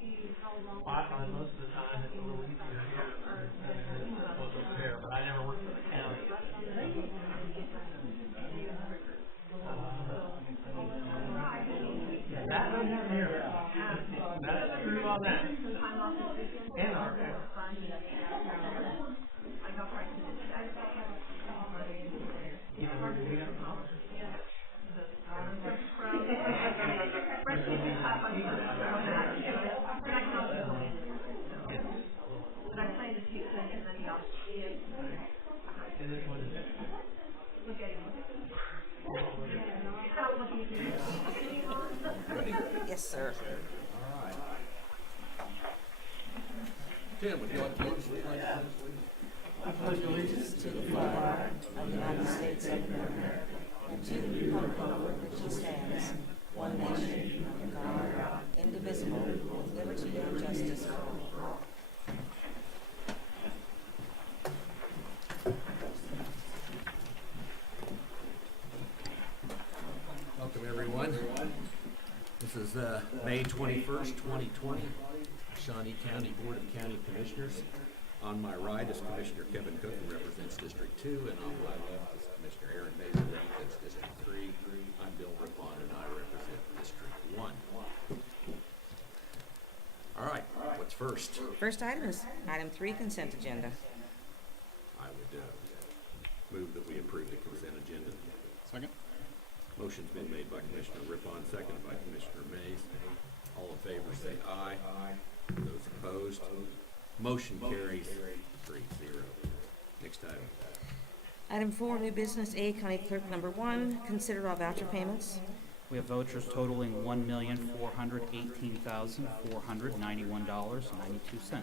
Most of the time it's a little easier here than it was up there, but I never worked for the county. That one here, that's true on that. And our Yes, sir. All right. Tim, would you like to lead us in the pledge, please? I pledge allegiance to the flag of the United States of America and to the republic for which it stands, one nation, under God, indivisible, with liberty and justice for all. Welcome, everyone. This is May 21st, 2020, Shawnee County Board of County Commissioners. On my right is Commissioner Kevin Cook, who represents District 2, and on my left is Commissioner Aaron Bader, that's District 3. I'm Bill Rippon, and I represent District 1. All right, what's first? First item is item 3, consent agenda. I would move that we approve the consent agenda. Second. Motion's been made by Commissioner Rippon, seconded by Commissioner Mays. All in favor say aye. Those opposed, motion carries 3-0. Next item. Item 4, new business, A, County Clerk number 1, consider all voucher payments. We have vouchers totaling $1,418,491.92.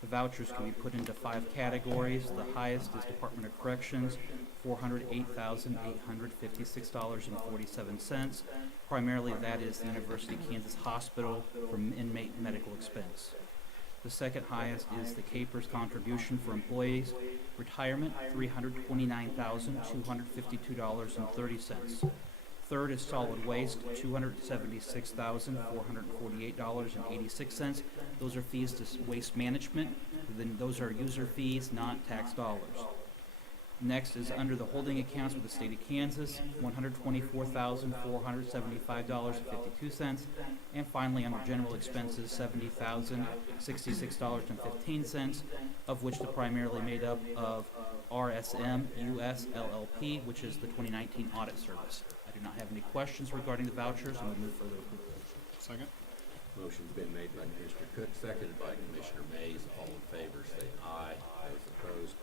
The vouchers can be put into 5 categories. The highest is Department of Corrections, $408,856.47. Primarily that is the University of Kansas Hospital for inmate medical expense. The second highest is the Capers contribution for employees. Retirement, $329,252.30. Third is solid waste, $276,448.86. Those are fees to waste management. Then those are user fees, not tax dollars. Next is under the holding accounts with the state of Kansas, $124,475.52. And finally, under general expenses, $70,066.15, of which the primarily made up of RSM US LLP, which is the 2019 audit service. I do not have any questions regarding the vouchers, and we'll move further approval. Second. Motion's been made by Commissioner Cook, seconded by Commissioner Mays. All in favor say aye. Those opposed,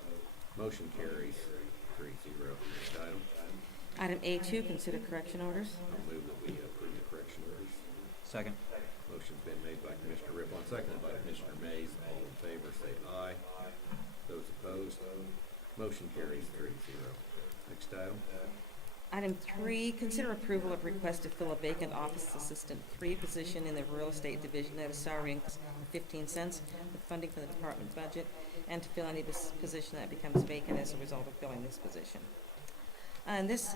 motion carries 3-0. Next item. Item A2, consider correction orders. I'll move that we approve the correction orders. Second. Motion's been made by Commissioner Rippon, seconded by Commissioner Mays. All in favor say aye. Those opposed, motion carries 3-0. Next item. Item 3, consider approval of request to fill a vacant Office Assistant 3 position in the Real Estate Division at a salary increase of 15 cents with funding from the department's budget, and to fill any position that becomes vacant as a result of filling this position. And this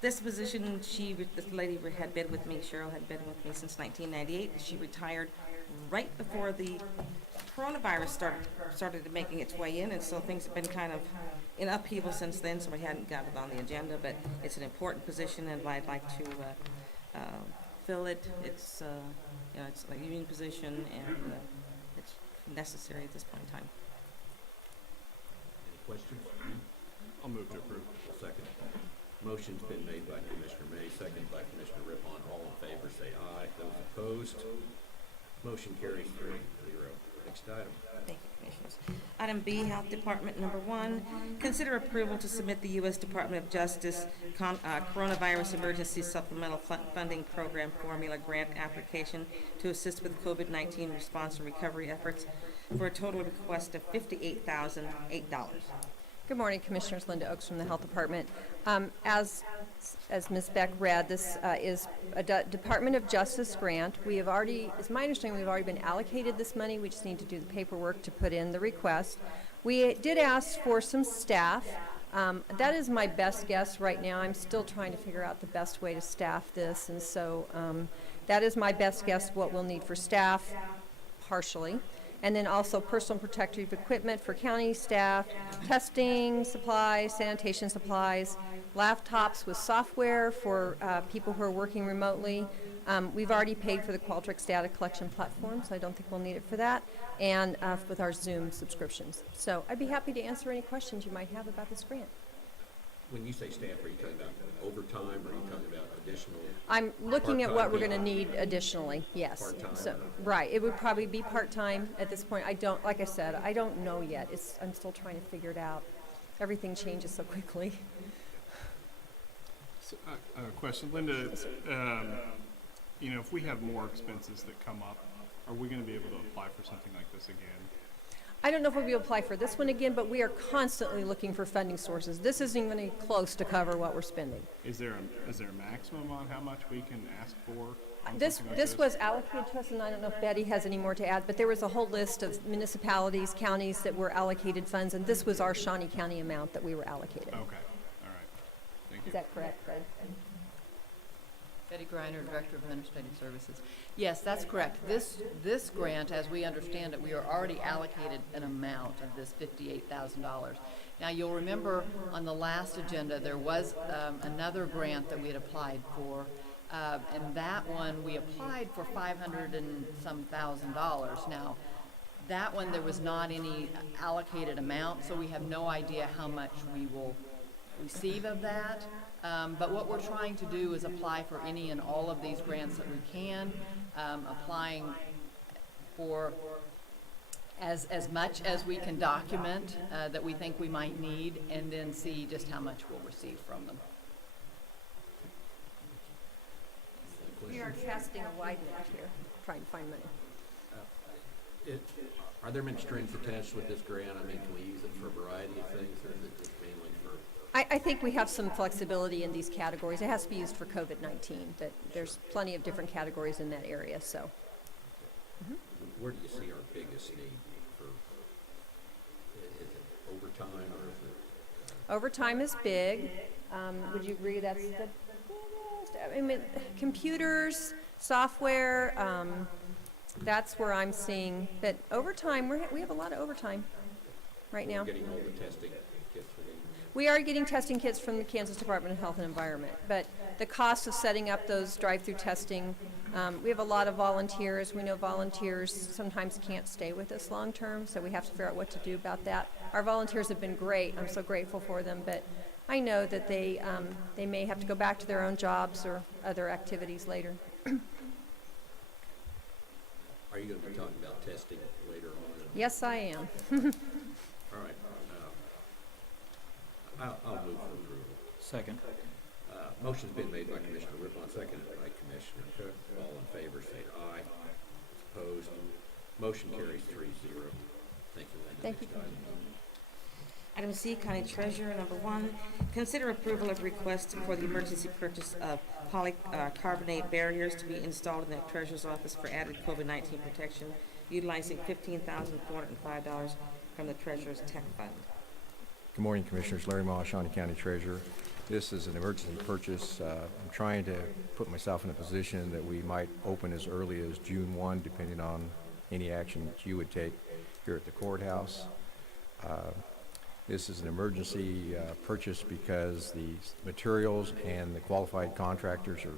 position, this lady had been with me, Cheryl had been with me since 1998. She retired right before the coronavirus started making its way in, and so things have been kind of in upheaval since then, so we hadn't got it on the agenda, but it's an important position, and I'd like to fill it. It's it's a union position, and it's necessary at this point in time. Any questions? I'll move to approve. Second. Motion's been made by Commissioner Mays, seconded by Commissioner Rippon. All in favor say aye. Those opposed, motion carries 3-0. Next item. Thank you, Commissioners. Item B, Health Department number 1, consider approval to submit the U.S. Department of Justice Coronavirus Emergency Supplemental Funding Program Formula Grant application to assist with COVID-19 response and recovery efforts for a total request of $58,008. Good morning, Commissioners. Linda Oaks from the Health Department. As Ms. Beck read, this is a Department of Justice grant. We have already, it's my understanding, we've already been allocated this money. We just need to do the paperwork to put in the request. We did ask for some staff. That is my best guess right now. I'm still trying to figure out the best way to staff this, and so that is my best guess what we'll need for staff, partially. And then also personal protective equipment for county staff, testing supplies, sanitation supplies, laptops with software for people who are working remotely. We've already paid for the Qualtrics data collection platform, so I don't think we'll need it for that, and with our Zoom subscriptions. So I'd be happy to answer any questions you might have about this grant. When you say staff, are you talking about overtime, or are you talking about additional? I'm looking at what Part-time we're going to people. need additionally, yes. Part-time. So, right, it would probably be part-time at this point. I don't, like I said, I don't know yet. I'm still trying to figure it out. Everything changes so quickly. So, question, Linda, you know, if we have more expenses that come up, are we gonna be able to apply for something like this again? I don't know if we'll be able to apply for this one again, but we are constantly looking for funding sources. This isn't even close to cover what we're spending. Is there a maximum on how much we can ask for on This something like was allocated to us, and I don't know if Betty has any more to add, but there was a whole list of municipalities, counties that were allocated funds, and this was our Shawnee County amount that we were allocated. Okay, all right, thank you. Is that correct, Fred? Betty Griner, Director of Administrative Services. Yes, that's correct. This grant, as we understand it, we are already allocated an amount of this $58,000. Now, you'll remember on the last agenda, there was another grant that we had applied for, and that one, we applied for $500 and some thousand. Now, that one, there was not any allocated amount, so we have no idea how much we will receive of that. But what we're trying to do is apply for any and all of these grants that we can, applying for as much as we can document that we think we might need, and then see just how much we'll receive from them. We are casting a wide net here, trying to find money. Are there many strings attached with this grant? I mean, can we use it for a variety of things, or is it just mainly for? I think we have some flexibility in these categories. It has to be used for COVID-19, but there's plenty of different categories in that area, so. Where do you see our biggest need for, is it overtime, or is it? Overtime is big. Would you agree that's the biggest? I mean, computers, software, that's where I'm seeing, but overtime, we have a lot of overtime right now. Getting all the testing kits for them? We are getting testing kits from the Kansas Department of Health and Environment, but the cost of setting up those drive-through testing, we have a lot of volunteers. We know volunteers sometimes can't stay with us long-term, so we have to figure out what to do about that. Our volunteers have been great. I'm so grateful for them, but I know that they may have to go back to their own jobs or other activities later. Are you going to be talking about testing later on? Yes, I am. All right. I'll move for approval. Second. Motion's been made by Commissioner Rippon, seconded by Commissioner Cook. All in favor, say aye. Opposed? Motion carries 3-0. Thank you, Linda. Thank you. Next item. Item C, County Treasurer, number 1, consider approval of request for the emergency purchase of polycarbonate barriers to be installed in the Treasurer's office for added COVID-19 protection, utilizing $15,405 from the Treasurer's Tech Fund. Good morning, Commissioners. Larry Moss, Shawnee County Treasurer. This is an emergency purchase. I'm trying to put myself in a position that we might open as early as June 1, depending on any action that you would take here at the courthouse. This is an emergency purchase because the materials and the qualified contractors are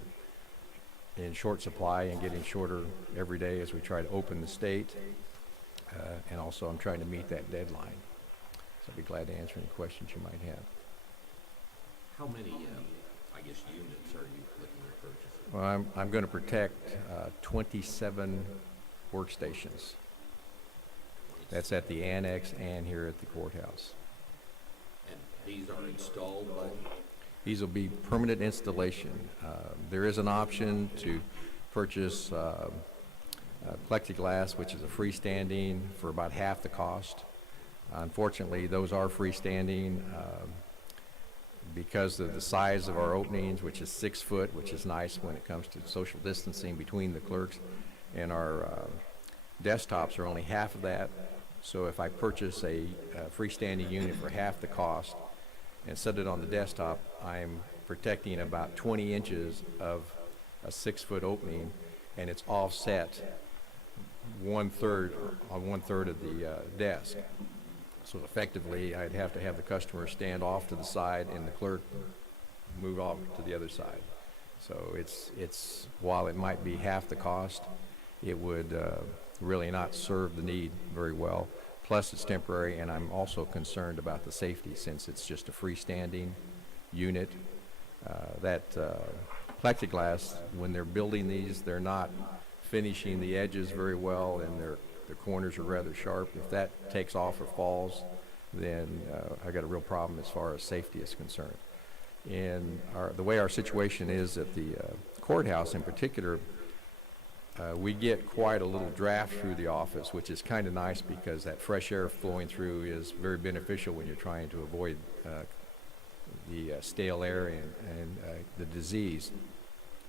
in short supply and getting shorter every day as we try to open the state. And also I'm trying to meet that deadline. So I'd be glad to answer any questions you might have. How many, I guess, units are you looking at purchasing? Well, I'm going to protect 27 workstations. That's at the annex and here at the courthouse. And these are installed by? These will be permanent installation. There is an option to purchase plexiglass, which is a freestanding, for about half the cost. Unfortunately, those are freestanding because of the size of our openings, which is 6 foot, which is nice when it comes to social distancing between the clerks, and our desktops are only half of that. So if I purchase a freestanding unit for half the cost and set it on the desktop, I'm protecting about 20 inches of a 6 foot opening, and it's offset one-third on one-third of the desk. So effectively, I'd have to have the customer stand off to the side and the clerk move off to the other side. So it's while it might be half the cost, it would really not serve the need very well. Plus, it's temporary, and I'm also concerned about the safety since it's just a freestanding unit. That plexiglass, when they're building these, they're not finishing the edges very well, and the corners are rather sharp. If that takes off or falls, then I got a real problem as far as safety is concerned. And the way our situation is at the courthouse in particular, we get quite a little draft through the office, which is kind of nice because that fresh air flowing through is very beneficial when you're trying to avoid the stale air and the disease.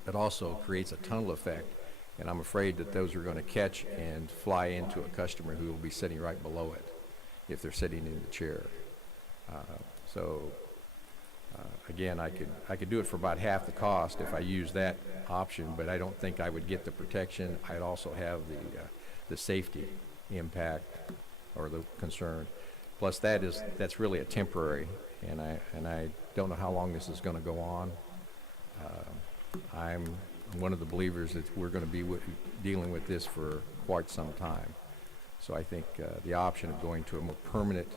It also creates a tunnel effect, and I'm afraid that those are going to catch and fly into a customer who will be sitting right below it if they're sitting in the chair. Again, I could do it for about half the cost if I use that option, but I don't think I would get the protection. I'd also have the safety impact or the concern. Plus, that's really a temporary, and I don't know how long this is going to go on. I'm one of the believers that we're going to be dealing with this for quite some time. So I think the option of going to a more permanent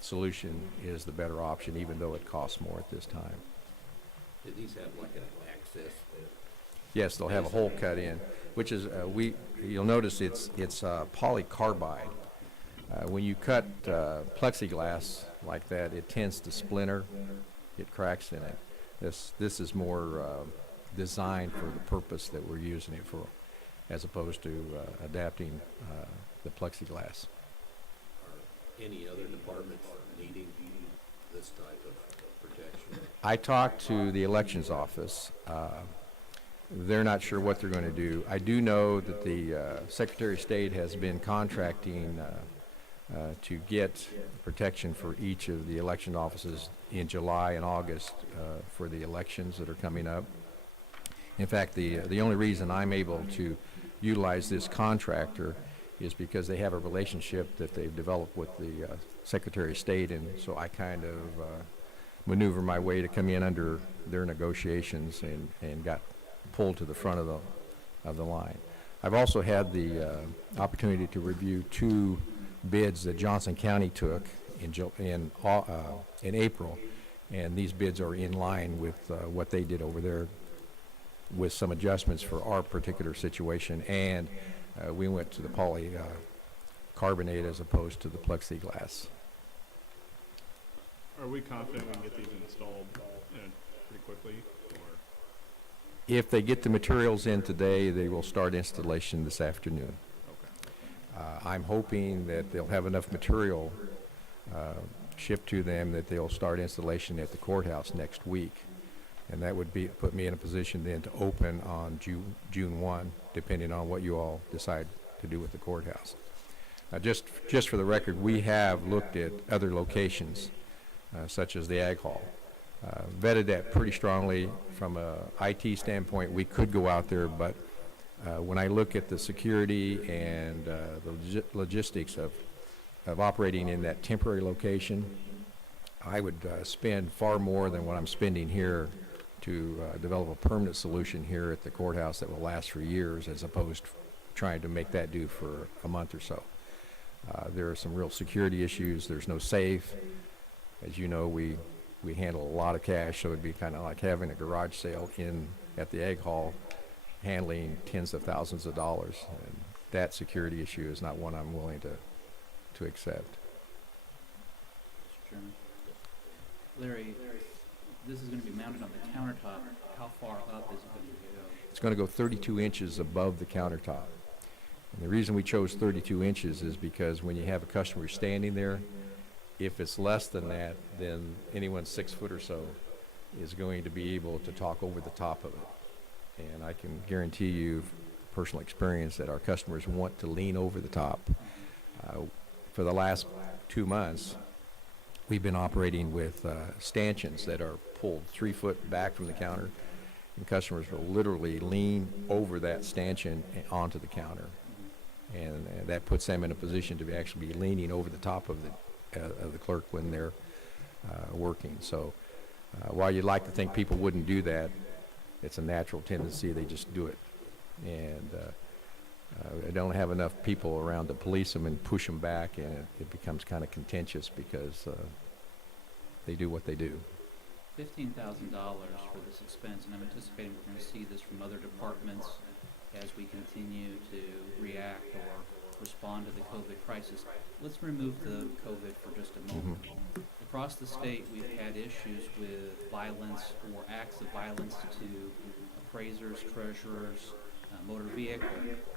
solution is the better option, even though it costs more at this time. Do these have like an access? Yes, they'll have a hole cut in, which is you'll notice it's polycarbide. When you cut plexiglass like that, it tends to splinter. It cracks in it. This is more designed for the purpose that we're using it for, as opposed to adapting the plexiglass. Are any other departments needing this type of protection? I talked to the elections office. They're not sure what they're going to do. I do know that the Secretary of State has been contracting to get protection for each of the election offices in July and August for the elections that are coming up. In fact, the only reason I'm able to utilize this contractor is because they have a relationship that they've developed with the Secretary of State, and so I kind of maneuver my way to come in under their negotiations and got pulled to the front of the line. I've also had the opportunity to review 2 bids that Johnson County took in April, and these bids are in line with what they did over there, with some adjustments for our particular situation, and we went to the polycarbonate as opposed to the plexiglass. Are we confident we can get these installed pretty quickly? Or? If they get the materials in today, they will start installation this afternoon. Okay. I'm hoping that they'll have enough material shipped to them that they'll start installation at the courthouse next week. And that would put me in a position then to open on June 1, depending on what you all decide to do with the courthouse. Just for the record, we have looked at other locations, such as the Ag Hall. Vetted that pretty strongly from a IT standpoint. We could go out there, but when I look at the security and the logistics of operating in that temporary location, I would spend far more than what I'm spending here to develop a permanent solution here at the courthouse that will last for years, as opposed to trying to make that do for a month or so. There are some real security issues. There's no safe. As you know, we handle a lot of cash, so it'd be kind of like having a garage sale at the Egg Hall, handling tens of thousands of dollars. And that security issue is not one I'm willing to accept. Mr. Chairman. Larry, this is going to be mounted on the countertop. How far up is it going to go? It's going to go 32 inches above the countertop. And the reason we chose 32 inches is because when you have a customer standing there, if it's less than that, then anyone 6 foot or so is going to be able to talk over the top of it. And I can guarantee you, personal experience, that our customers want to lean over the top. For the last 2 months, we've been operating with stanchions that are pulled 3 foot back from the counter, and customers will literally lean over that stanchion onto the counter. And that puts them in a position to actually be leaning over the top of the clerk when they're working. So while you'd like to think people wouldn't do that, it's a natural tendency. They just do it. And I don't have enough people around to police them and push them back, and it becomes kind of contentious because they do what they do. $15,000 for this expense, and I'm anticipating we're going to see this from other departments as we continue to react or respond to the COVID crisis. Let's remove the COVID for just a moment. Across the state, we've had issues with violence or acts of violence to appraisers, treasurers, motor vehicle.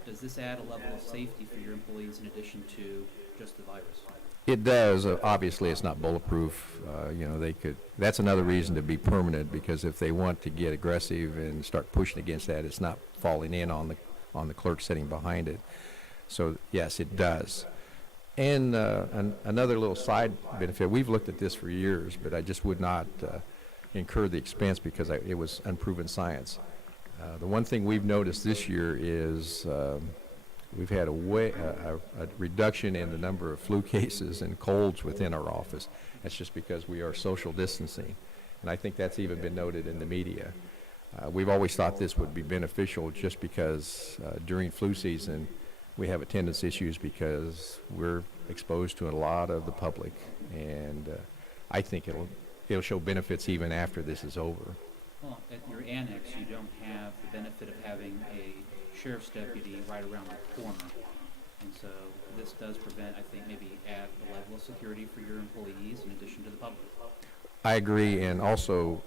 Does this add a level of safety for your employees in addition to just the virus? It does. Obviously, it's not bulletproof. They could. That's another reason to be permanent, because if they want to get aggressive and start pushing against that, it's not falling in on the clerk sitting behind it. So yes, it does. And another little side benefit. We've looked at this for years, but I just would not incur the expense because it was unproven science. The one thing we've noticed this year is we've had a reduction in the number of flu cases and colds within our office. That's just because we are social distancing. And I think that's even been noted in the media. We've always thought this would be beneficial just because during flu season we have attendance issues because we're exposed to a lot of the public. And I think it'll show benefits even after this is over. Well, at your annex, you don't have the benefit of having a sheriff's deputy right around the corner. And so this does prevent, I think, maybe add a level of security for your employees in addition to the public. I agree, and also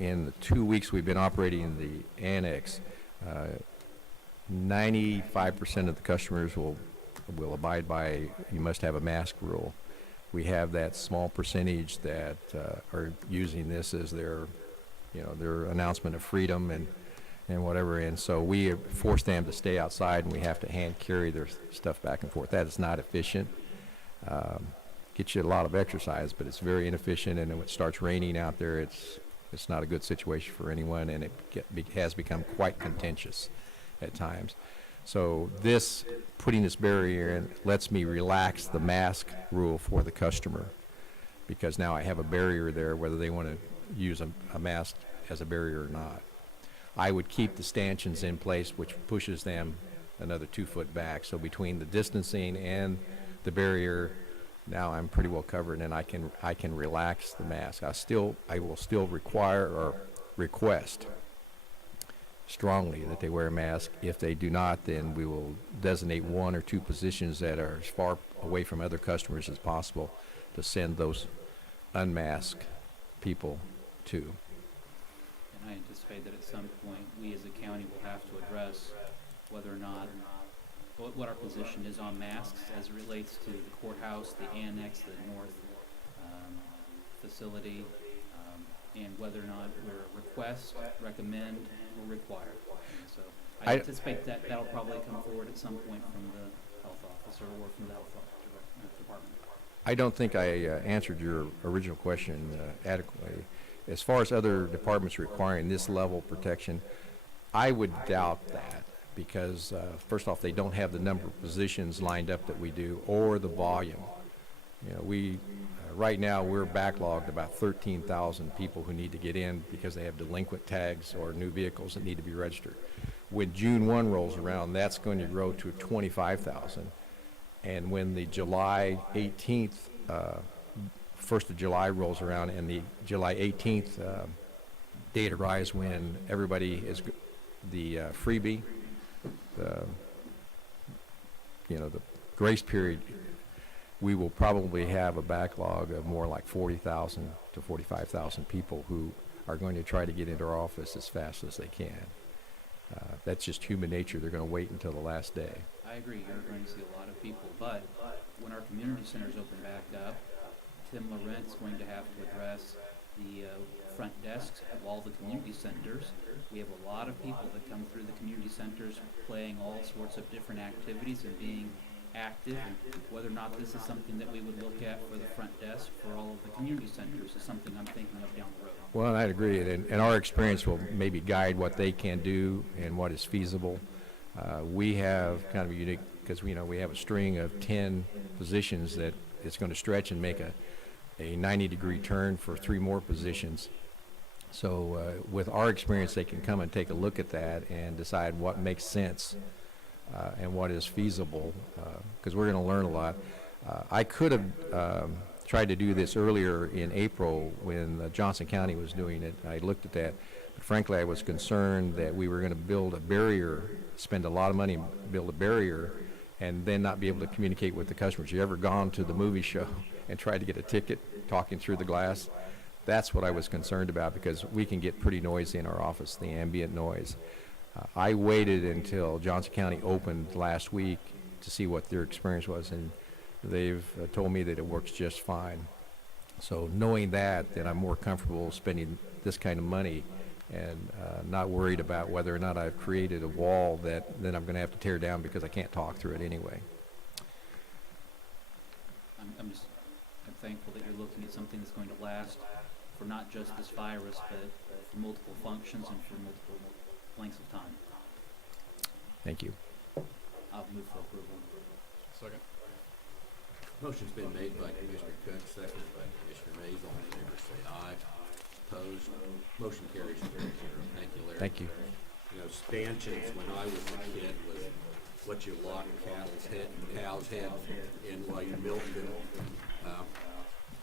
in the 2 weeks we've been operating in the annex, 95% of the customers will abide by you must have a mask rule. We have that small percentage that are using this as their announcement of freedom and whatever, and so we force them to stay outside, and we have to hand carry their stuff back and forth. That is not efficient. Gets you a lot of exercise, but it's very inefficient, and when it starts raining out there, it's not a good situation for anyone, and it has become quite contentious at times. So putting this barrier in lets me relax the mask rule for the customer, because now I have a barrier there whether they want to use a mask as a barrier or not. I would keep the stanchions in place, which pushes them another 2 foot back. So between the distancing and the barrier, now I'm pretty well covered, and I can relax the mask. I will still require or request strongly that they wear a mask. If they do not, then we will designate 1 or 2 positions that are as far away from other customers as possible to send those unmasked people to. And I anticipate that at some point, we as a county will have to address whether or not, what our position is on masks as it relates to the courthouse, the annex, the north facility, and whether or not we're request, recommend, or require. And so I anticipate that'll probably come forward at some point from the health officer or from the health department. I don't think I answered your original question adequately. As far as other departments requiring this level of protection, I would doubt that, because first off, they don't have the number of positions lined up that we do, or the volume. We right now we're backlogged about 13,000 people who need to get in because they have delinquent tags or new vehicles that need to be registered. When June 1 rolls around, that's going to grow to 25,000. And when the July 18th, 1st of July rolls around, and the July 18th date arrives when everybody is the freebie, the grace period, we will probably have a backlog of more like 40,000 to 45,000 people who are going to try to get into our office as fast as they can. That's just human nature. They're going to wait until the last day. I agree. You're going to see a lot of people, but when our community centers open back up, Tim Laurent's going to have to address the front desks of all the community centers. We have a lot of people that come through the community centers playing all sorts of different activities and being active, and whether or not this is something that we would look at for the front desk for all of the community centers is something I'm thinking of down the road. Well, I'd agree, and our experience will maybe guide what they can do and what is feasible. We have kind of a unique, because we have a string of 10 positions that it's going to stretch and make a 90-degree turn for 3 more positions. So with our experience, they can come and take a look at that and decide what makes sense and what is feasible, because we're going to learn a lot. I could have tried to do this earlier in April when Johnson County was doing it. I looked at that, but frankly, I was concerned that we were going to build a barrier, spend a lot of money, build a barrier, and then not be able to communicate with the customers. You ever gone to the movie show and tried to get a ticket talking through the glass? That's what I was concerned about, because we can get pretty noisy in our office, the ambient noise. I waited until Johnson County opened last week to see what their experience was, and they've told me that it works just fine. So knowing that, then I'm more comfortable spending this kind of money and not worried about whether or not I've created a wall that then I'm going to have to tear down because I can't talk through it anyway. I'm thankful that you're looking at something that's going to last for not just this virus, but for multiple functions and for multiple lengths of time. Thank you. I'll move for approval. Second. Motion's been made by Commissioner Cook, seconded by Commissioner Mays. All in favor say aye. Opposed? Motion carries 3-0. Thank you, Larry. Thank you. Stanchions, when I was a kid, was what you lock cow's head in while you milked them.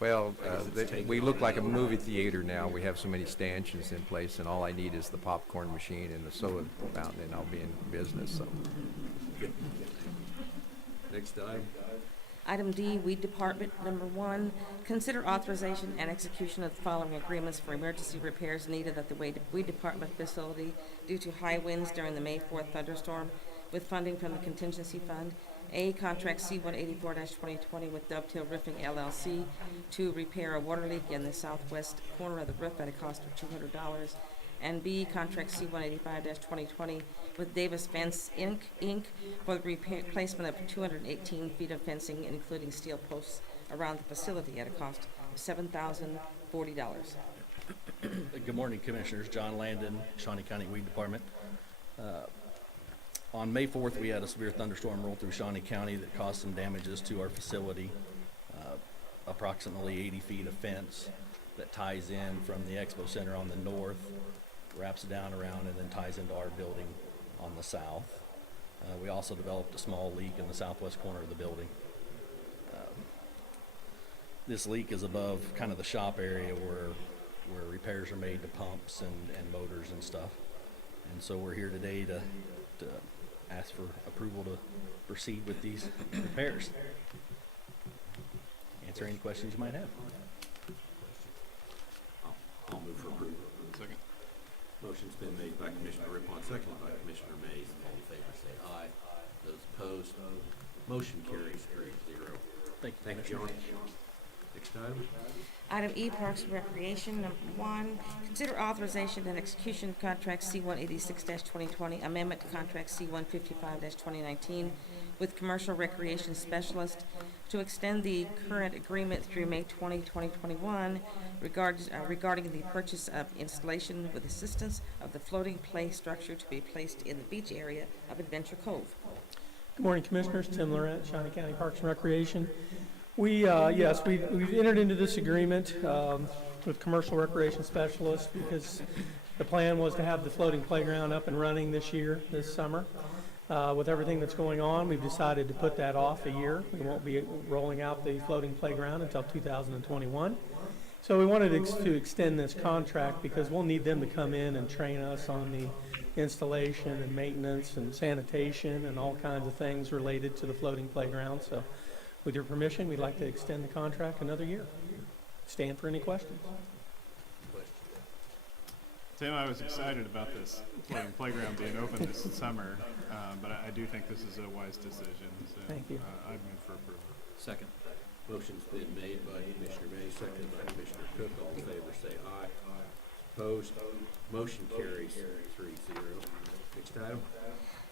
Well, it's taken we look on like a another movie theater now. We have so many stanchions in place, and all I need is the popcorn machine and the soda fountain, and I'll be in business. So. Next item. Item D, Weed Department, number 1, consider authorization and execution of the following agreements for emergency repairs needed at the Weed Department facility due to high winds during the May 4th thunderstorm, with funding from the contingency fund. A, contract C-184-2020 with Dovetail Roofing LLC to repair a water leak in the southwest corner of the roof at a cost of $200. And B, contract C-185-2020 with Davis Fence Inc. for the replacement of 218 feet of fencing, including steel posts around the facility at a cost of $7,040. Good morning, Commissioners. John Landon, Shawnee County Weed Department. On May 4th, we had a severe thunderstorm roll through Shawnee County that caused some damages to our facility. Approximately 80 feet of fence that ties in from the Expo Center on the north, wraps down around, and then ties into our building on the south. We also developed a small leak in the southwest corner of the building. This leak is above kind of the shop area where repairs are made to pumps and motors and stuff. And so we're here today to ask for approval to proceed with these repairs. Answer any questions you might have. I'll move for approval. Second. Motion's been made by Commissioner Rippon, seconded by Commissioner Mays. All in favor say aye. Those opposed, motion carries 3-0. Thank you, Thank you, John. Next item. Item E, Parks and Recreation, number 1, consider authorization and execution of contract C-186-2020, amendment to contract C-155-2019 with Commercial Recreation Specialist to extend the current agreement through May 20, 2021 regarding the purchase of installation with assistance of the floating play structure to be placed in the beach area of Adventure Cove. Good morning, Commissioners. Tim Laurent, Shawnee County Parks and Recreation. We've entered into this agreement with Commercial Recreation Specialists because the plan was to have the floating playground up and running this summer. With everything that's going on, we've decided to put that off a year. We won't be rolling out the floating playground until 2021. So we wanted to extend this contract because we'll need them to come in and train us on the installation and maintenance and sanitation and all kinds of things related to the floating playground. So with your permission, we'd like to extend the contract another year. Stand for any questions. Tim, I was excited about this floating playground being open this summer, but I do think this is a wise decision. So, Thank you. I'd move for approval. Second. Motion's been made by Commissioner Mays, seconded by Commissioner Cook. All in favor say aye. Opposed, motion carries 3-0. Next item.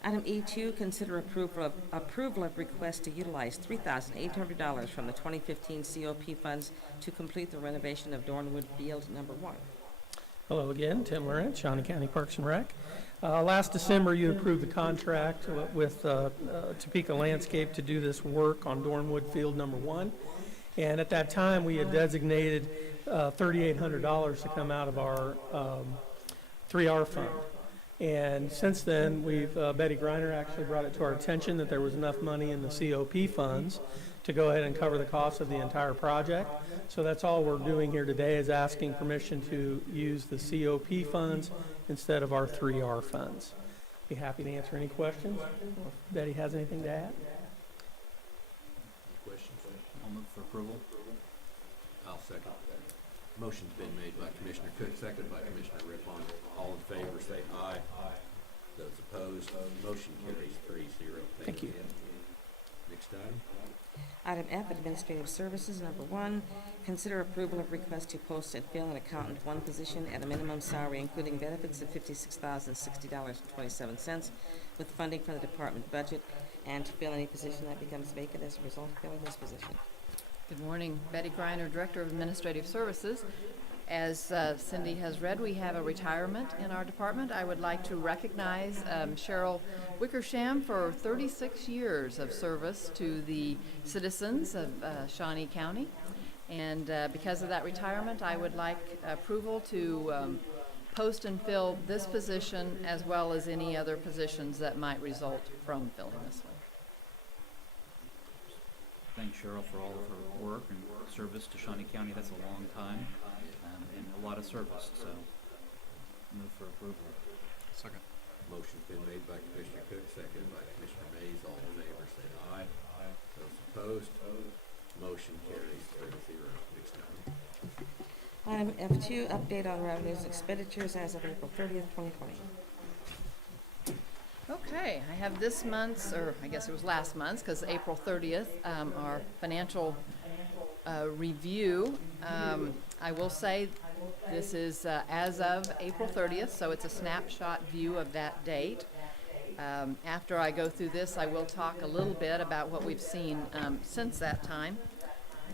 Item E2, consider approval of request to utilize $3,800 from the 2015 COP funds to complete the renovation of Dornwood Field number 1. Hello again, Tim Lawrence, Shawnee County Parks and Rec. Last December, you approved the contract with Topeka Landscape to do this work on Dornwood Field number 1. And at that time, we had designated $3,800 to come out of our 3R fund. And since then, Betty Griner actually brought it to our attention that there was enough money in the COP funds to go ahead and cover the cost of the entire project. So that's all we're doing here today, is asking permission to use the COP funds instead of our 3R funds. Be happy to answer any questions, or if Betty has anything to add. Questions? I'll move for approval. I'll second. Motion's been made by Commissioner Cook, seconded by Commissioner Rippon. All in favor, say aye. Those opposed, motion carries 3-0. Thank you. Next item. Item F, Administrative Services, number 1, consider approval of request to post and fill an accountant 1 position at a minimum salary including benefits of $56,060.27 with funding from the department budget, and to fill any position that becomes vacant as a result of filling this position. Good morning, Betty Griner, Director of Administrative Services. As Cindy has read, we have a retirement in our department. I would like to recognize Cheryl Wickersham for 36 years of service to the citizens of Shawnee County. And because of that retirement, I would like approval to post and fill this position as well as any other positions that might result from filling this one. Thank Cheryl for all of her work and service to Shawnee County. That's a long time and a lot of service, so move for approval. Second. Motion's been made by Commissioner Cook, seconded by Commissioner Mays. All in favor, say aye. Those opposed, motion carries 3-0. Next item. Item F2, update on revenues and expenditures as of April 30th, 2020. Okay, I have this month's, or I guess it was last month's, because April 30th, our financial review. I will say this is as of April 30th, so it's a snapshot view of that date. After I go through this, I will talk a little bit about what we've seen since that time.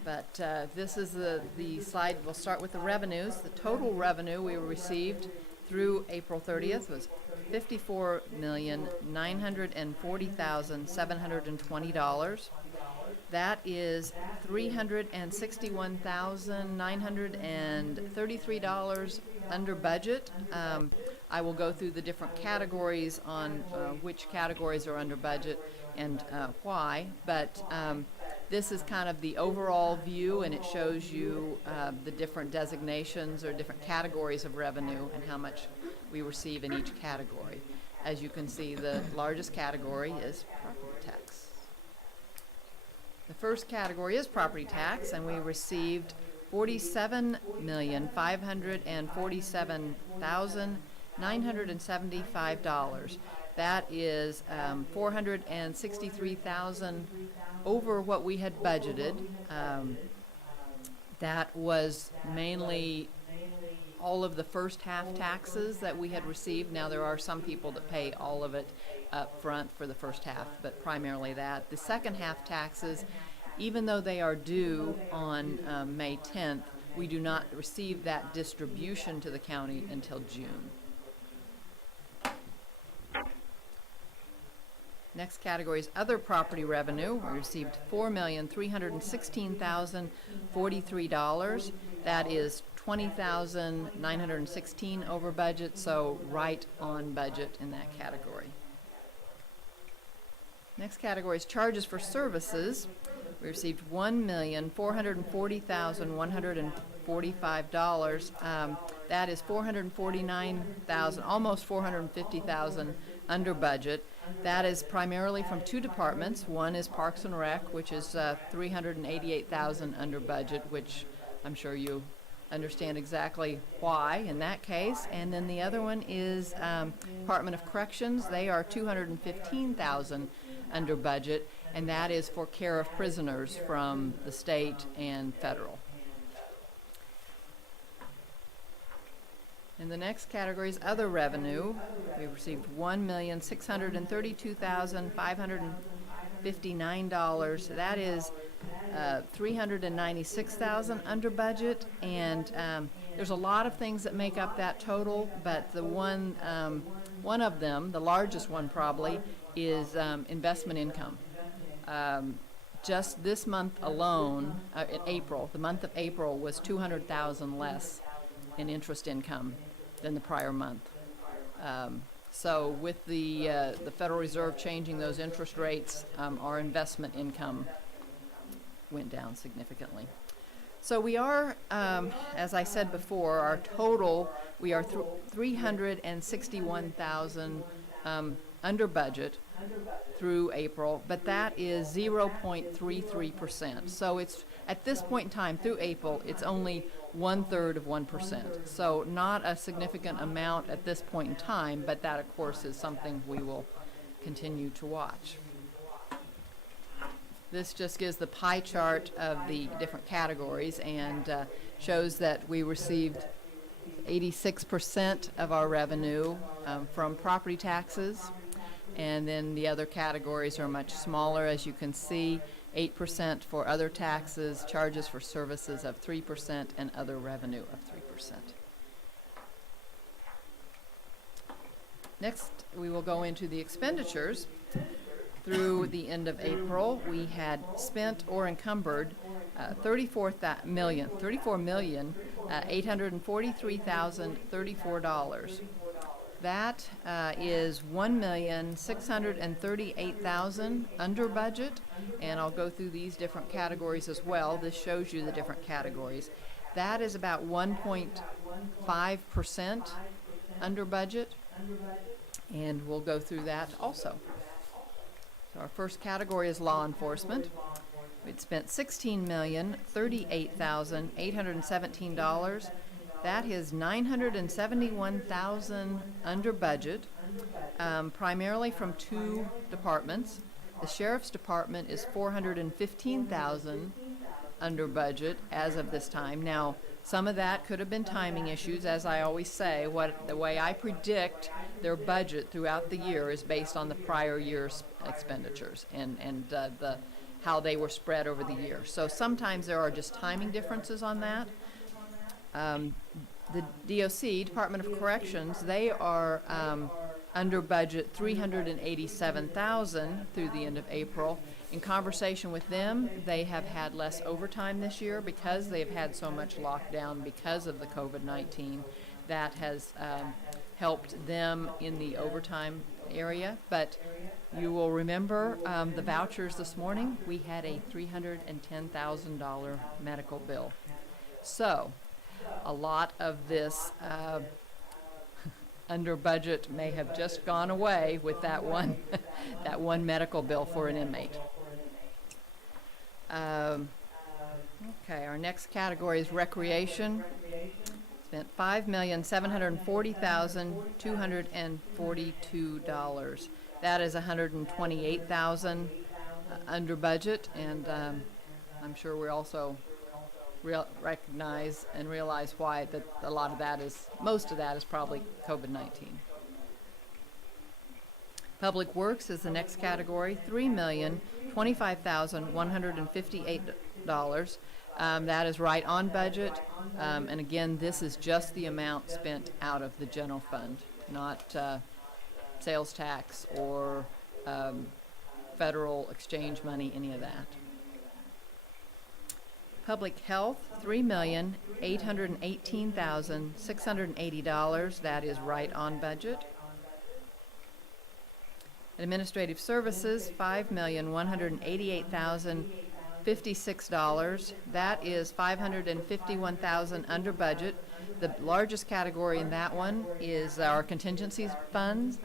But this is the slide. We'll start with the revenues. The total revenue we received through April 30th was $54,940,720. That is $361,933 under budget. I will go through the different categories on which categories are under budget and why, but this is kind of the overall view, and it shows you the different designations or different categories of revenue and how much we receive in each category. As you can see, the largest category is property tax. The first category is property tax, and we received $47,547,975. That is $463,000 over what we had budgeted. That was mainly all of the first half taxes that we had received. Now there are some people that pay all of it up front for the first half, but primarily that. The second half taxes, even though they are due on May 10th, we do not receive that distribution to the county until June. Next category is other property revenue. We received $4,316,043. That is $20,916 over budget, so right on budget in that category. Next category is charges for services. We received $1,440,145. That is $449,000, almost $450,000 under budget. That is primarily from 2 departments. One is Parks and Rec, which is $388,000 under budget, which I'm sure you understand exactly why in that case. And then the other one is Department of Corrections. They are $215,000 under budget, and that is for care of prisoners from the state and federal. In the next category is other revenue. We received $1,632,559. That is $396,000 under budget, and there's a lot of things that make up that total, but the one of them, the largest one probably, is investment income. Just this month alone, in April, the month of April was $200,000 less in interest income than the prior month. So with the Federal Reserve changing those interest rates, our investment income went down significantly. So we are, as I said before, our total, we are $361,000 under budget through April, but that is 0.33%. So it's, at this point in time, through April, it's only 1/3 of 1%. So not a significant amount at this point in time, but that, of course, is something we will continue to watch. This just gives the pie chart of the different categories and shows that we received 86% of our revenue from property taxes, and then the other categories are much smaller, as you can see. 8% for other taxes, charges for services of 3%, and other revenue of 3%. Next, we will go into the expenditures. Through the end of April, we had spent or encumbered $34,843,034. That is $1,638,000 under budget, and I'll go through these different categories as well. This shows you the different categories. That is about 1.5% under budget, and we'll go through that also. So our first category is law enforcement. We'd spent $16,038,817. That is $971,000 under budget, primarily from two departments. The Sheriff's Department is $415,000 under budget as of this time. Now, some of that could have been timing issues. As I always say, the way I predict their budget throughout the year is based on the prior year's expenditures and how they were spread over the year. So sometimes there are just timing differences on that. The DOC, Department of Corrections, they are under budget $387,000 through the end of April. In conversation with them, they have had less overtime this year because they've had so much lockdown because of the COVID-19. That has helped them in the overtime area. But you will remember the vouchers this morning. We had a $310,000 medical bill. So a lot of this under budget may have just gone away with that one that one medical bill for an inmate. Okay, our next category is recreation. Spent $5,740,242. That is $128,000 under budget, and I'm sure we also recognize and realize why that a lot of that is, most of that is probably COVID-19. Public Works is the next category, $3,025,158. That is right on budget, and again, this is just the amount spent out of the general fund, not sales tax or federal exchange money, any of that. Public Health, $3,818,680. That is right on budget. Administrative Services, $5,188,056. That is $551,000 under budget. The largest category in that one is our contingencies funds.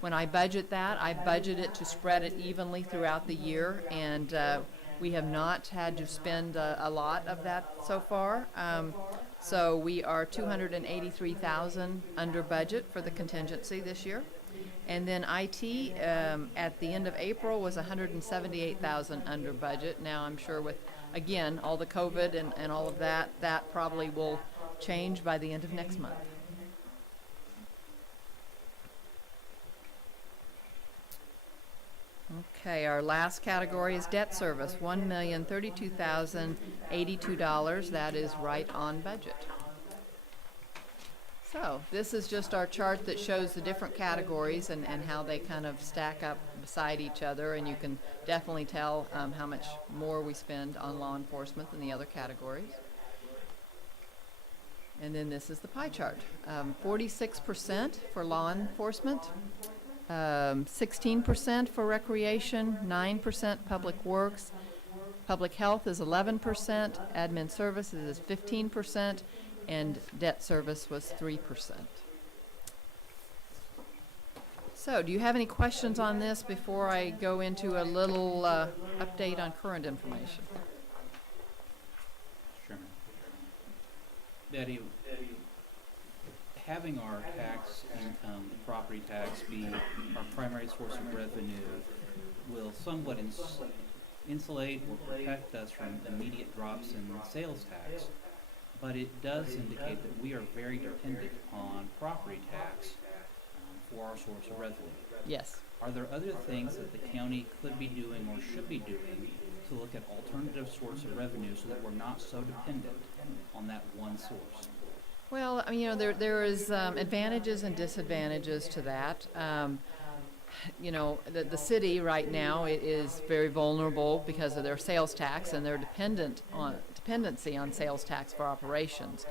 When I budget that, I budget it to spread it evenly throughout the year, and we have not had to spend a lot of that so far. So we are $283,000 under budget for the contingency this year. And then IT at the end of April was $178,000 under budget. Now I'm sure with, again, all the COVID and all of that, that probably will change by the end of next month. Okay, our last category is debt service, $1,032,082. That is right on budget. So this is just our chart that shows the different categories and how they kind of stack up beside each other, and you can definitely tell how much more we spend on law enforcement than the other categories. And then this is the pie chart. 46% for law enforcement, 16% for recreation, 9% public works, public health is 11%, admin services is 15%, and debt service was 3%. So, do you have any questions on this before I go into a little update on current information? Sure. Betty, having our tax income, the property tax, be our primary source of revenue will somewhat insulate or protect us from immediate drops in sales tax. But it does indicate that we are very dependent upon property tax for our source of revenue. Yes. Are there other things that the county could be doing or should be doing to look at alternative source of revenue so that we're not so dependent on that one source? Well, I mean, there is advantages and disadvantages to that. The city right now is very vulnerable because of their sales tax and their dependency on sales tax for operations.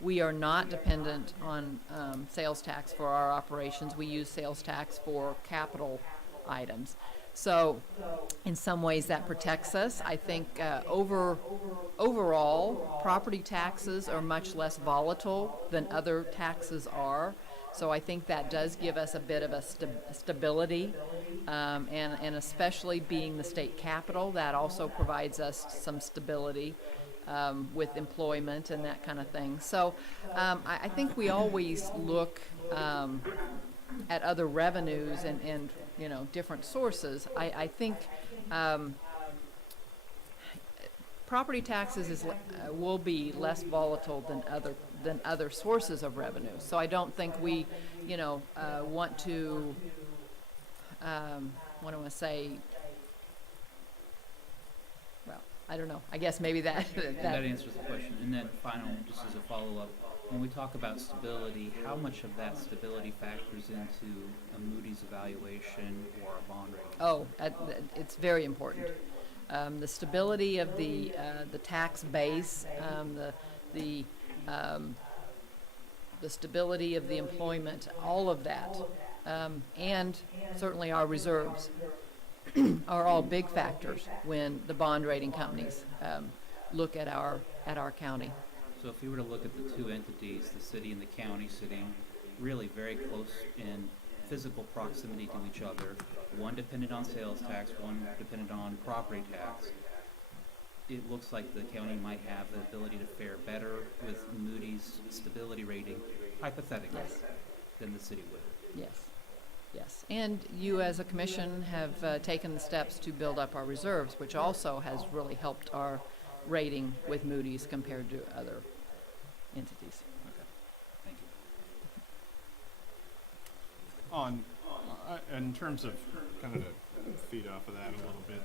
We are not dependent on sales tax for our operations. We use sales tax for capital items. So in some ways that protects us. I think overall, property taxes are much less volatile than other taxes are. So I think that does give us a bit of a stability, and especially being the state capital, that also provides us some stability with employment and that kind of thing. So I think we always look at other revenues and different sources. I think property taxes will be less volatile than other sources of revenue. So I don't think we, want to, what do I want to say? Well, I don't know. I guess maybe that. That answers the question. And then final, just as a follow-up, when we talk about stability, how much of that stability factors into a Moody's evaluation or a bond rating? Oh, it's very important. The stability of the tax base, the stability of the employment, all of that, and certainly our reserves are all big factors when the bond rating companies look at our county. So if you were to look at the two entities, the city and the county, sitting really very close in physical proximity to each other, one dependent on sales tax, one dependent on property tax, it looks like the county might have the ability to fare better with Moody's stability rating, hypothetically, Yes. than the city would. Yes. And you as a commission have taken the steps to build up our reserves, which also has really helped our rating with Moody's compared to other entities. Okay, thank you. In terms of kind of to feed off of that a little bit,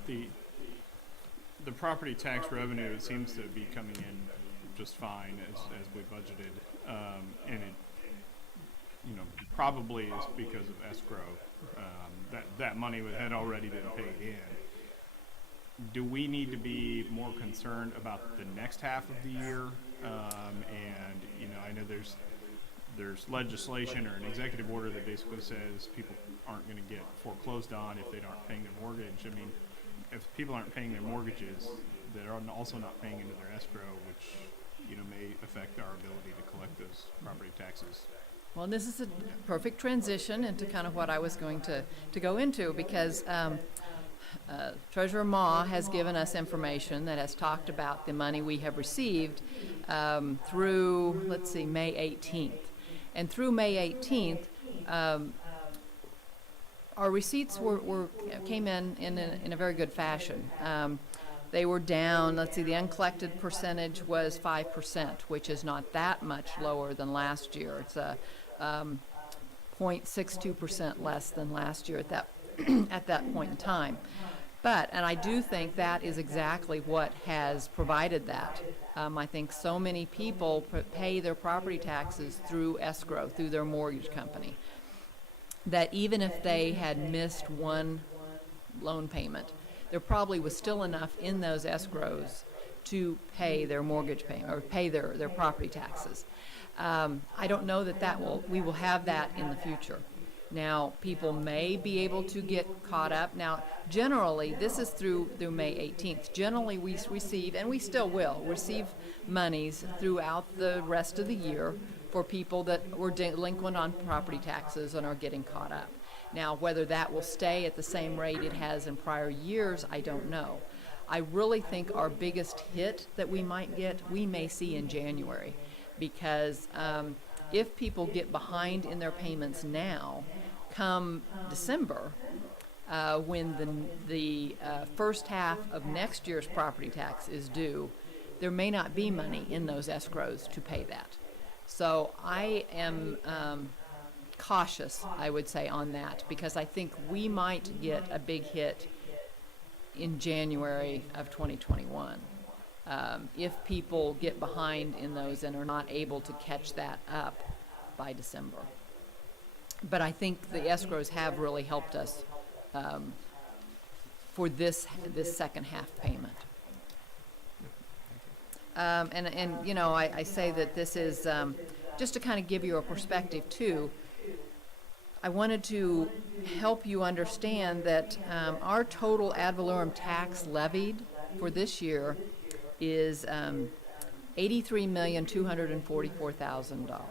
the property tax revenue, it seems to be coming in just fine as we budgeted, and it probably is because of escrow. That money had already been paid in. Do we need to be more concerned about the next half of the year? I know there's legislation or an executive order that basically says people aren't going to get foreclosed on if they aren't paying their mortgage. I mean, if people aren't paying their mortgages, they're also not paying into their escrow, which may affect our ability to collect those property taxes. Well, this is a perfect transition into kind of what I was going to go into, because Treasurer Ma has given us information that has talked about the money we have received through, May 18th. And through May 18th, our receipts came in a very good fashion. They were down, the uncollected percentage was 5%, which is not that much lower than last year. It's 0.62% less than last year at that at that point in time. But, and I do think that is exactly what has provided that. I think so many people pay their property taxes through escrow, through their mortgage company, that even if they had missed one loan payment, there probably was still enough in those escrows to pay their mortgage payment or pay their property taxes. I don't know that we will have that in the future. Now, people may be able to get caught up. Now, generally, this is through May 18th. Generally, we receive, and we still will, receive monies throughout the rest of the year for people that were delinquent on property taxes and are getting caught up. Now, whether that will stay at the same rate it has in prior years, I don't know. I really think our biggest hit that we might get, we may see in January, because if people get behind in their payments now, come December, when the first half of next year's property tax is due, there may not be money in those escrows to pay that. So I am cautious, I would say, on that, because I think we might get a big hit in January of 2021. If people get behind in those and are not able to catch that up by December. But I think the escrows have really helped us for this second half payment. And you know, I say that this is just to kind of give you a perspective too. I wanted to help you understand that our total ad valorem tax levied for this year is $83,244,000.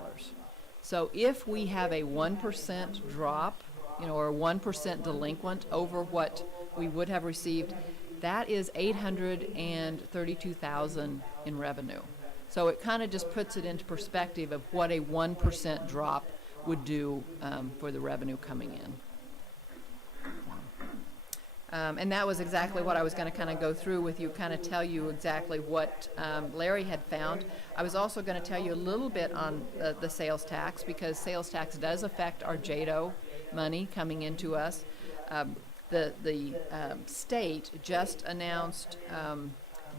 So if we have a 1% drop, you know, or 1% delinquent over what we would have received, that is $832,000 in revenue. So it kind of just puts it into perspective of what a 1% drop would do for the revenue coming in. And that was exactly what I was going to kind of go through with you, kind of tell you exactly what Larry had found. I was also going to tell you a little bit on the sales tax, because sales tax does affect our JADO money coming into us. The state just announced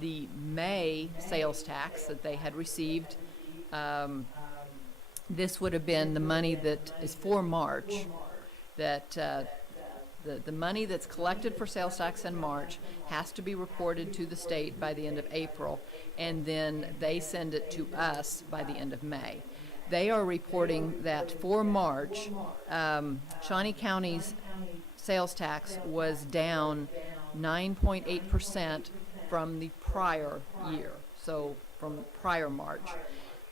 the May sales tax that they had received. This would have been the money that is for March, that the money that's collected for sales tax in March has to be reported to the state by the end of April, and then they send it to us by the end of May. They are reporting that for March, Shawnee County's sales tax was down 9.8% from the prior year, so from prior March.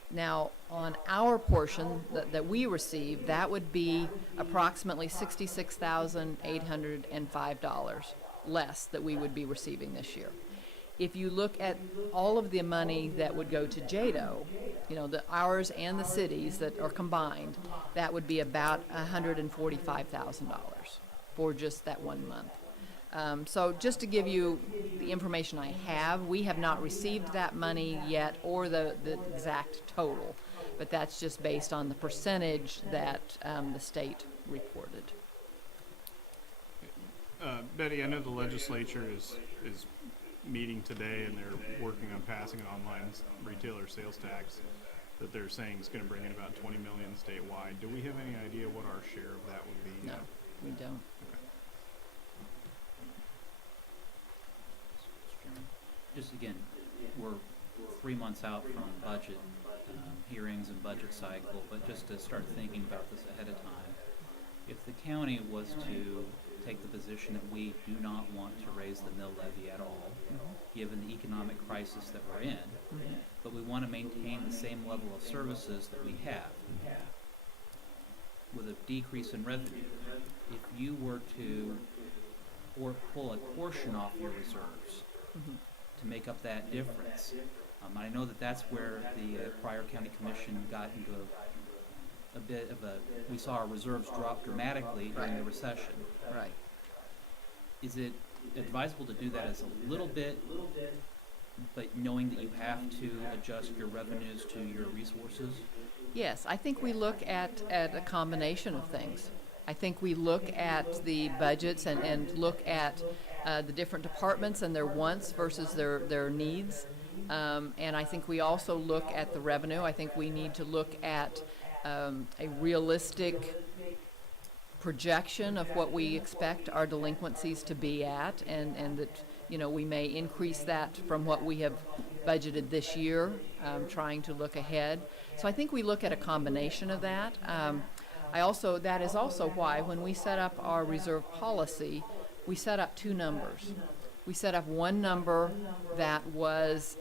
Now, on our portion that we receive, that would be approximately $66,805 less that we would be receiving this year. If you look at all of the money that would go to JADO, you know, the ours and the cities that are combined, that would be about $145,000 for just that 1 month. So just to give you the information I have, we have not received that money yet, or the exact total, but that's just based on the percentage that the state reported. Betty, I know the legislature is meeting today, and they're working on passing an online retailer sales tax that they're saying is going to bring in about $20 million statewide. Do we have any idea what our share of that would be? No, we don't. Just again, we're 3 months out from budget hearings and budget cycle, but just to start thinking about this ahead of time, if the county was to take the position that we do not want to raise the mill levy at all, given the economic crisis that we're in, but we want to maintain the same level of services that we have, with a decrease in revenue, if you were to pull a portion off your reserves, to make up that difference. I know that that's where the prior county commission got into a bit of we saw our reserves drop dramatically during the recession. Right. Is it advisable to do that as a little bit, but knowing that you have to adjust your revenues to your resources? Yes, I think we look at a combination of things. I think we look at the budgets and look at the different departments and their wants versus their needs. And I think we also look at the revenue. I think we need to look at a realistic projection of what we expect our delinquencies to be at, and that, you know, we may increase that from what we have budgeted this year, trying to look ahead. So I think we look at a combination of that. That is also why when we set up our reserve policy, we set up two numbers. We set up one number that was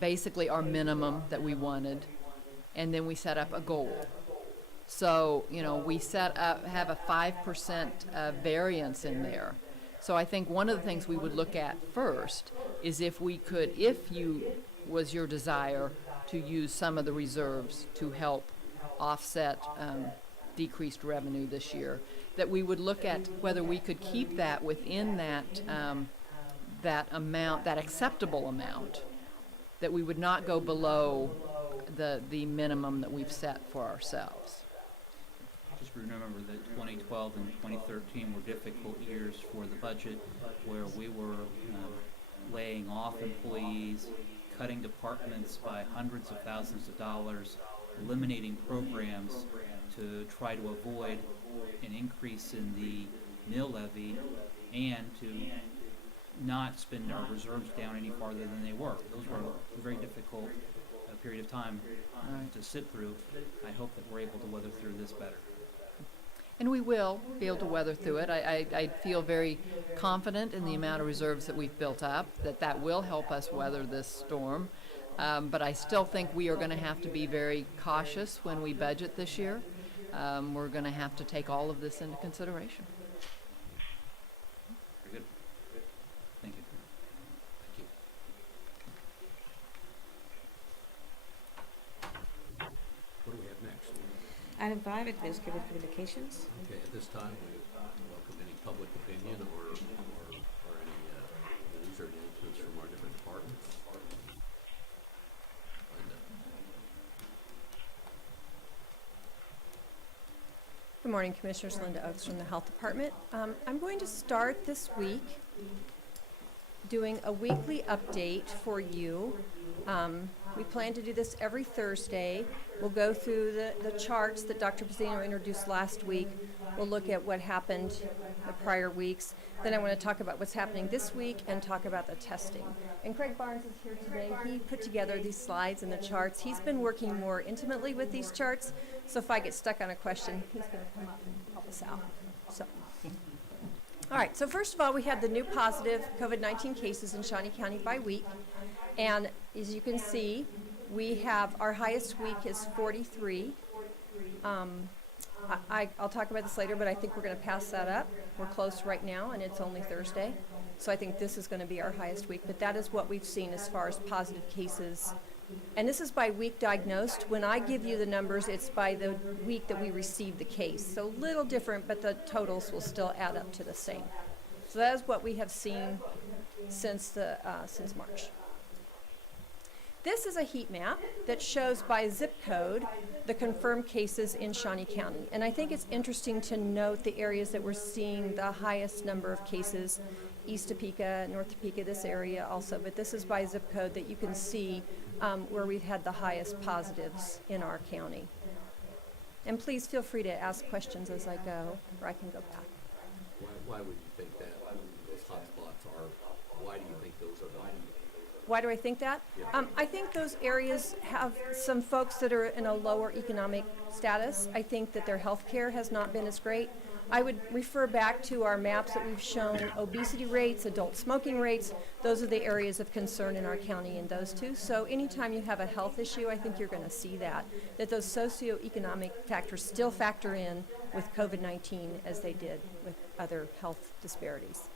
basically our minimum that we wanted, and then we set up a goal. So, you know, we have a 5% variance in there. So I think one of the things we would look at first is if was your desire to use some of the reserves to help offset decreased revenue this year, that we would look at whether we could keep that within that amount, that acceptable amount, that we would not go below the minimum that we've set for ourselves. Just remember that 2012 and 2013 were difficult years for the budget, where we were laying off employees, cutting departments by hundreds of thousands of dollars, eliminating programs to try to avoid an increase in the mill levy, and to not spend our reserves down any farther than they were. Those were a very difficult period of time to sit through. I hope that we're able to weather through this better. And we will be able to weather through it. I feel very confident in the amount of reserves that we've built up, that will help us weather this storm. But I still think we are going to have to be very cautious when we budget this year. We're going to have to take all of this into consideration. Very good. Thank you. Thank you. What do we have next? Item 5, Administrative Communications. Okay, at this time, we welcome any public opinion or any news or announcements from our different departments. Linda. Good morning, Commissioners. Linda Oakes from the Health Department. I'm going to start this week doing a weekly update for you. We plan to do this every Thursday. We'll go through the charts that Dr. Pizzino introduced last week. We'll look at what happened the prior weeks. Then I want to talk about what's happening this week and talk about the testing. And Craig Barnes is here today. He put together these slides and the charts. He's been working more intimately with these charts, so if I get stuck on a question, he's going to come up and help us out. So. All right, so first of all, we had the new positive COVID-19 cases in Shawnee County by week. And as you can see, we have our highest week is 43. I'll talk about this later, but I think we're going to pass that up. We're close right now, and it's only Thursday. So I think this is going to be our highest week. But that is what we've seen as far as positive cases. And this is by week diagnosed. When I give you the numbers, it's by the week that we received the case. So a little different, but the totals will still add up to the same. So that is what we have seen since March. This is a heat map that shows by zip code the confirmed cases in Shawnee County. And I think it's interesting to note the areas that we're seeing the highest number of cases, East Topeka, North Topeka, this area also. But this is by zip code that you can see where we've had the highest positives in our county. And please feel free to ask questions as I go, or I can go back. Why would you think that those hotspots are? Why do you think those are the? Why do I think that? Yeah. I think those areas have some folks that are in a lower economic status. I think that their health care has not been as great. I would refer back to our maps that we've shown obesity rates, adult smoking rates. Those are the areas of concern in our county in those two. So anytime you have a health issue, I think you're going to see that those socioeconomic factors still factor in with COVID-19 as they did with other health disparities.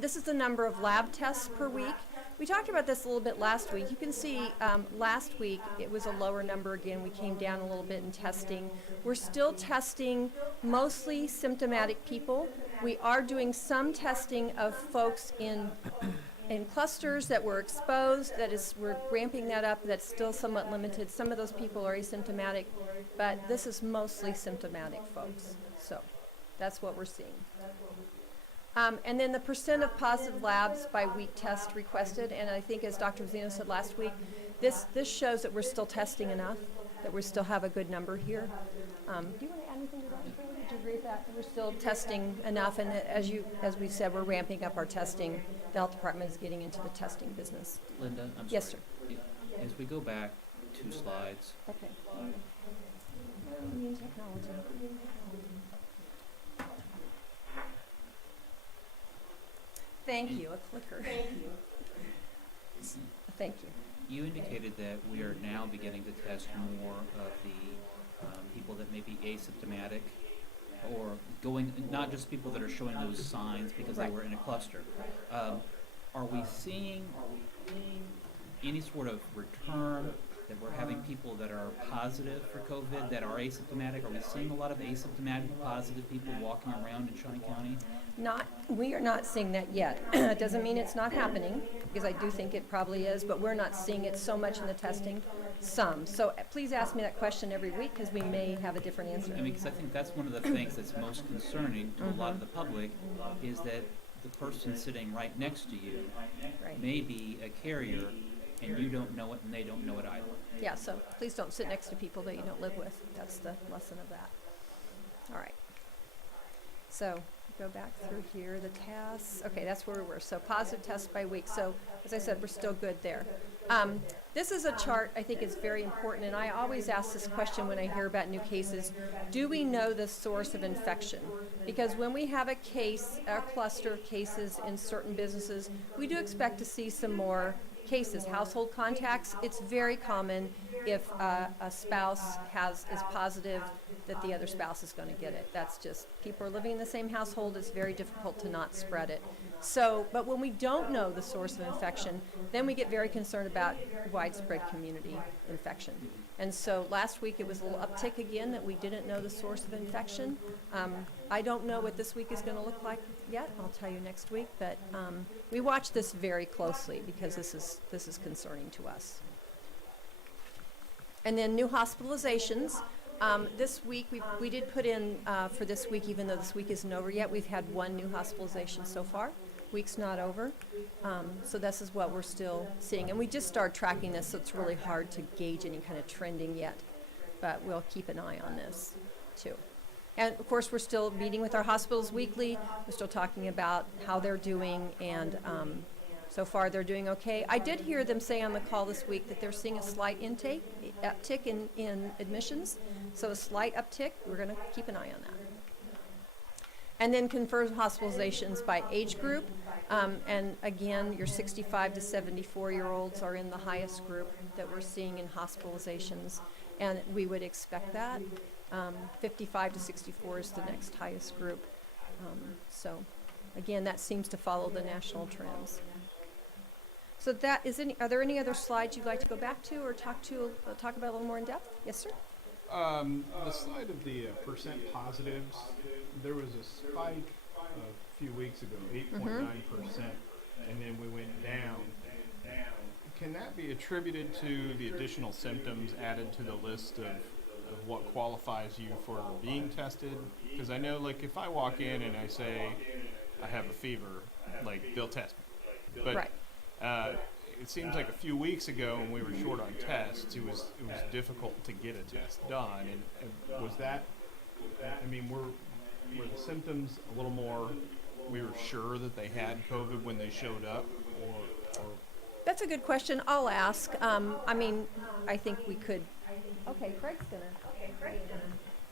This is the number of lab tests per week. We talked about this a little bit last week. You can see last week it was a lower number again. We came down a little bit in testing. We're still testing mostly symptomatic people. We are doing some testing of folks in in clusters that were exposed, that is, we're ramping that up, that's still somewhat limited. Some of those people are asymptomatic, but this is mostly symptomatic folks. So that's what we're seeing. And then the percent of positive labs by week test requested, and I think as Dr. Zeno said last week, this shows that we're still testing enough, that we still have a good number here. Do you want to add anything to that, Shirley? Would you agree with that? We're still testing enough, and as we said, we're ramping up our testing. The health department is getting into the testing business. Linda, I'm sorry. Yes, sir. As we go back 2 slides, Okay. New technology. Thank you, a clicker. Thank you. you indicated that we are now beginning to test more of the people that may be asymptomatic or going, not just people that are showing those signs because they were in a cluster. Are we seeing any sort of return that we're having people that are positive for COVID that are asymptomatic? Are we seeing a lot of asymptomatic positive people walking around in Shawnee County? We are not seeing that yet. It doesn't mean it's not happening, because I do think it probably is, but we're not seeing it so much in the testing. Some. So please ask me that question every week, because we may have a different answer. I mean, because I think that's one of the things that's most concerning to a lot of the public is that the person sitting right next to you may be a carrier and you don't know it and they don't know it either. Yeah, so please don't sit next to people that you don't live with. That's the lesson of that. All right. So go back through here, the tasks. Okay, that's where we were. So positive tests by week. So as I said, we're still good there. This is a chart I think is very important, and I always ask this question when I hear about new cases. Do we know the source of infection? Because when we have a case, a cluster of cases in certain businesses, we do expect to see some more cases. Household contacts, it's very common if a spouse is positive that the other spouse is going to get it. That's just, people are living in the same household, it's very difficult to not spread it. So, but when we don't know the source of infection, then we get very concerned about widespread community infection. And so last week it was a little uptick again that we didn't know the source of infection. I don't know what this week is going to look like yet. I'll tell you next week, but we watch this very closely because this is concerning to us. And then new hospitalizations. This week, we did put in for this week, even though this week isn't over yet, we've had 1 new hospitalization so far. Week's not over. So this is what we're still seeing. And we just started tracking this, so it's really hard to gauge any kind of trending yet. But we'll keep an eye on this, too. And, of course, we're still meeting with our hospitals weekly. We're still talking about how they're doing, and so far they're doing okay. I did hear them say on the call this week that they're seeing a slight uptick in admissions. So a slight uptick. We're going to keep an eye on that. And then confirmed hospitalizations by age group. And again, your 65 to 74-year-olds are in the highest group that we're seeing in hospitalizations. And we would expect that. 55 to 64 is the next highest group. So again, that seems to follow the national trends. So that is are there any other slides you'd like to go back to or talk about a little more in depth? Yes, sir. The slide of the percent positives, there was a spike a few weeks ago, 8.9%, and then we went down. Can that be attributed to the additional symptoms added to the list of what qualifies you for being tested? Because I know, like, if I walk in and I say I have a fever, like, they'll test me. But it seems like a few weeks ago when we were short on tests, it was difficult to get a test done. And was that, I mean, were the symptoms a little more, we were sure that they had COVID when they showed up, or? That's a good question. I'll ask. I mean, I think we could. Okay, Craig's gonna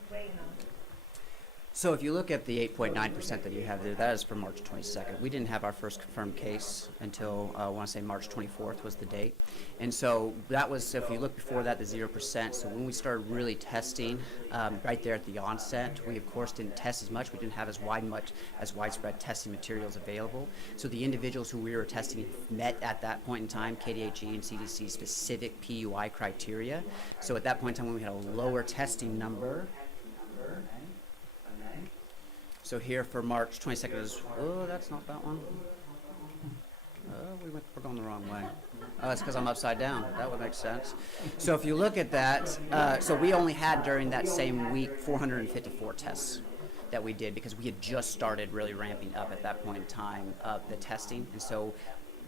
weigh in on. So if you look at the 8.9% that you have there, that is for March 22nd. We didn't have our first confirmed case until, I want to say March 24th was the date. And so that was, if you look before that, the 0%. So when we started really testing right there at the onset, we of course didn't test as much. We didn't have as widespread testing materials available. So the individuals who we were testing met at that point in time KDHE and CDC specific PUI criteria. So at that point in time when we had a lower testing number, so here for March 22nd is, oh, that's not that one. We're going the wrong way. Oh, that's because I'm upside down. That would make sense. So if you look at that, so we only had during that same week 454 tests that we did because we had just started really ramping up at that point in time the testing. And so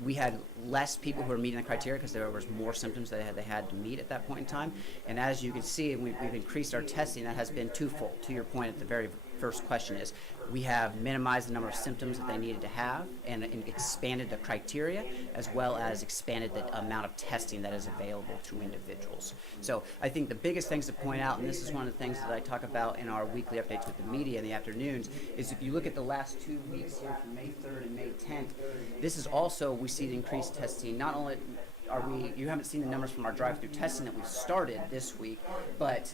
we had less people who were meeting the criteria because there was more symptoms that they had to meet at that point in time. And as you can see, we've increased our testing. That has been twofold. To your point at the very first question is, we have minimized the number of symptoms that they needed to have and expanded the criteria as well as expanded the amount of testing that is available to individuals. So I think the biggest things to point out, and this is one of the things that I talk about in our weekly updates with the media in the afternoons, is if you look at the last 2 weeks here from May 3rd and May 10th, this is also, we see the increased testing. Not only you haven't seen the numbers from our drive-through testing that we've started this week, but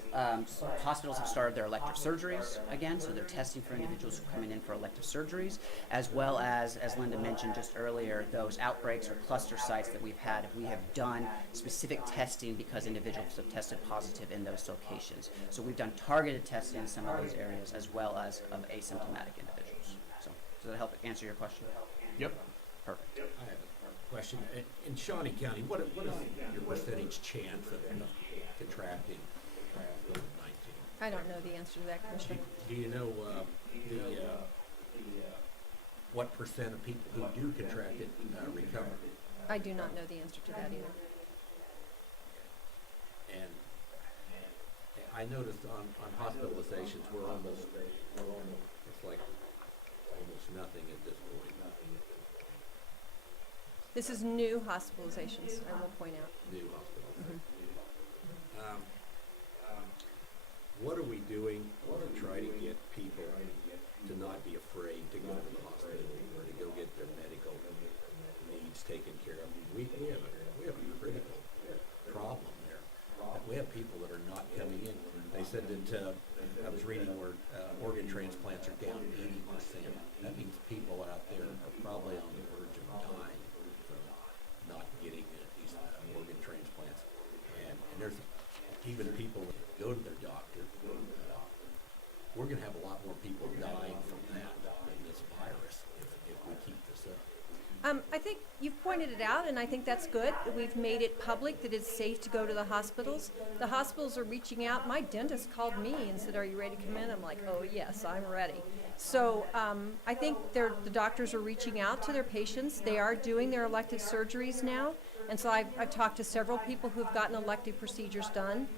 hospitals have started their elective surgeries again, so they're testing for individuals who are coming in for elective surgeries, as well as Linda mentioned just earlier, those outbreaks or cluster sites that we've had. We have done specific testing because individuals have tested positive in those locations. So we've done targeted testing in some of those areas, as well as of asymptomatic individuals. So does that help answer your question? Yep. Perfect. I have a question. In Shawnee County, what is your percentage chance of contracting COVID-19? I don't know the answer to that, Commissioner. Do you know what percent of people who do contract it recover? I do not know the answer to that either. And I noticed on hospitalizations, it's like almost nothing at this point. This is new hospitalizations, I will point out. New hospitalizations. What are we doing to try to get people to not be afraid to go to the hospital or to go get their medical needs taken care of? We have a critical problem there. We have people that are not coming in. They said that I was reading where organ transplants are down 80%. That means people out there are probably on the verge of dying from not getting these organ transplants. And there's even people that go to their doctor. We're going to have a lot more people dying from that than this virus if we keep this up. I think you've pointed it out, and I think that's good. We've made it public that it's safe to go to the hospitals. The hospitals are reaching out. My dentist called me and said, "Are you ready to come in?" I'm like, "Oh, yes, I'm ready." So I think the doctors are reaching out to their patients. They are doing their elective surgeries now. And so I've talked to several people who've gotten elective procedures done.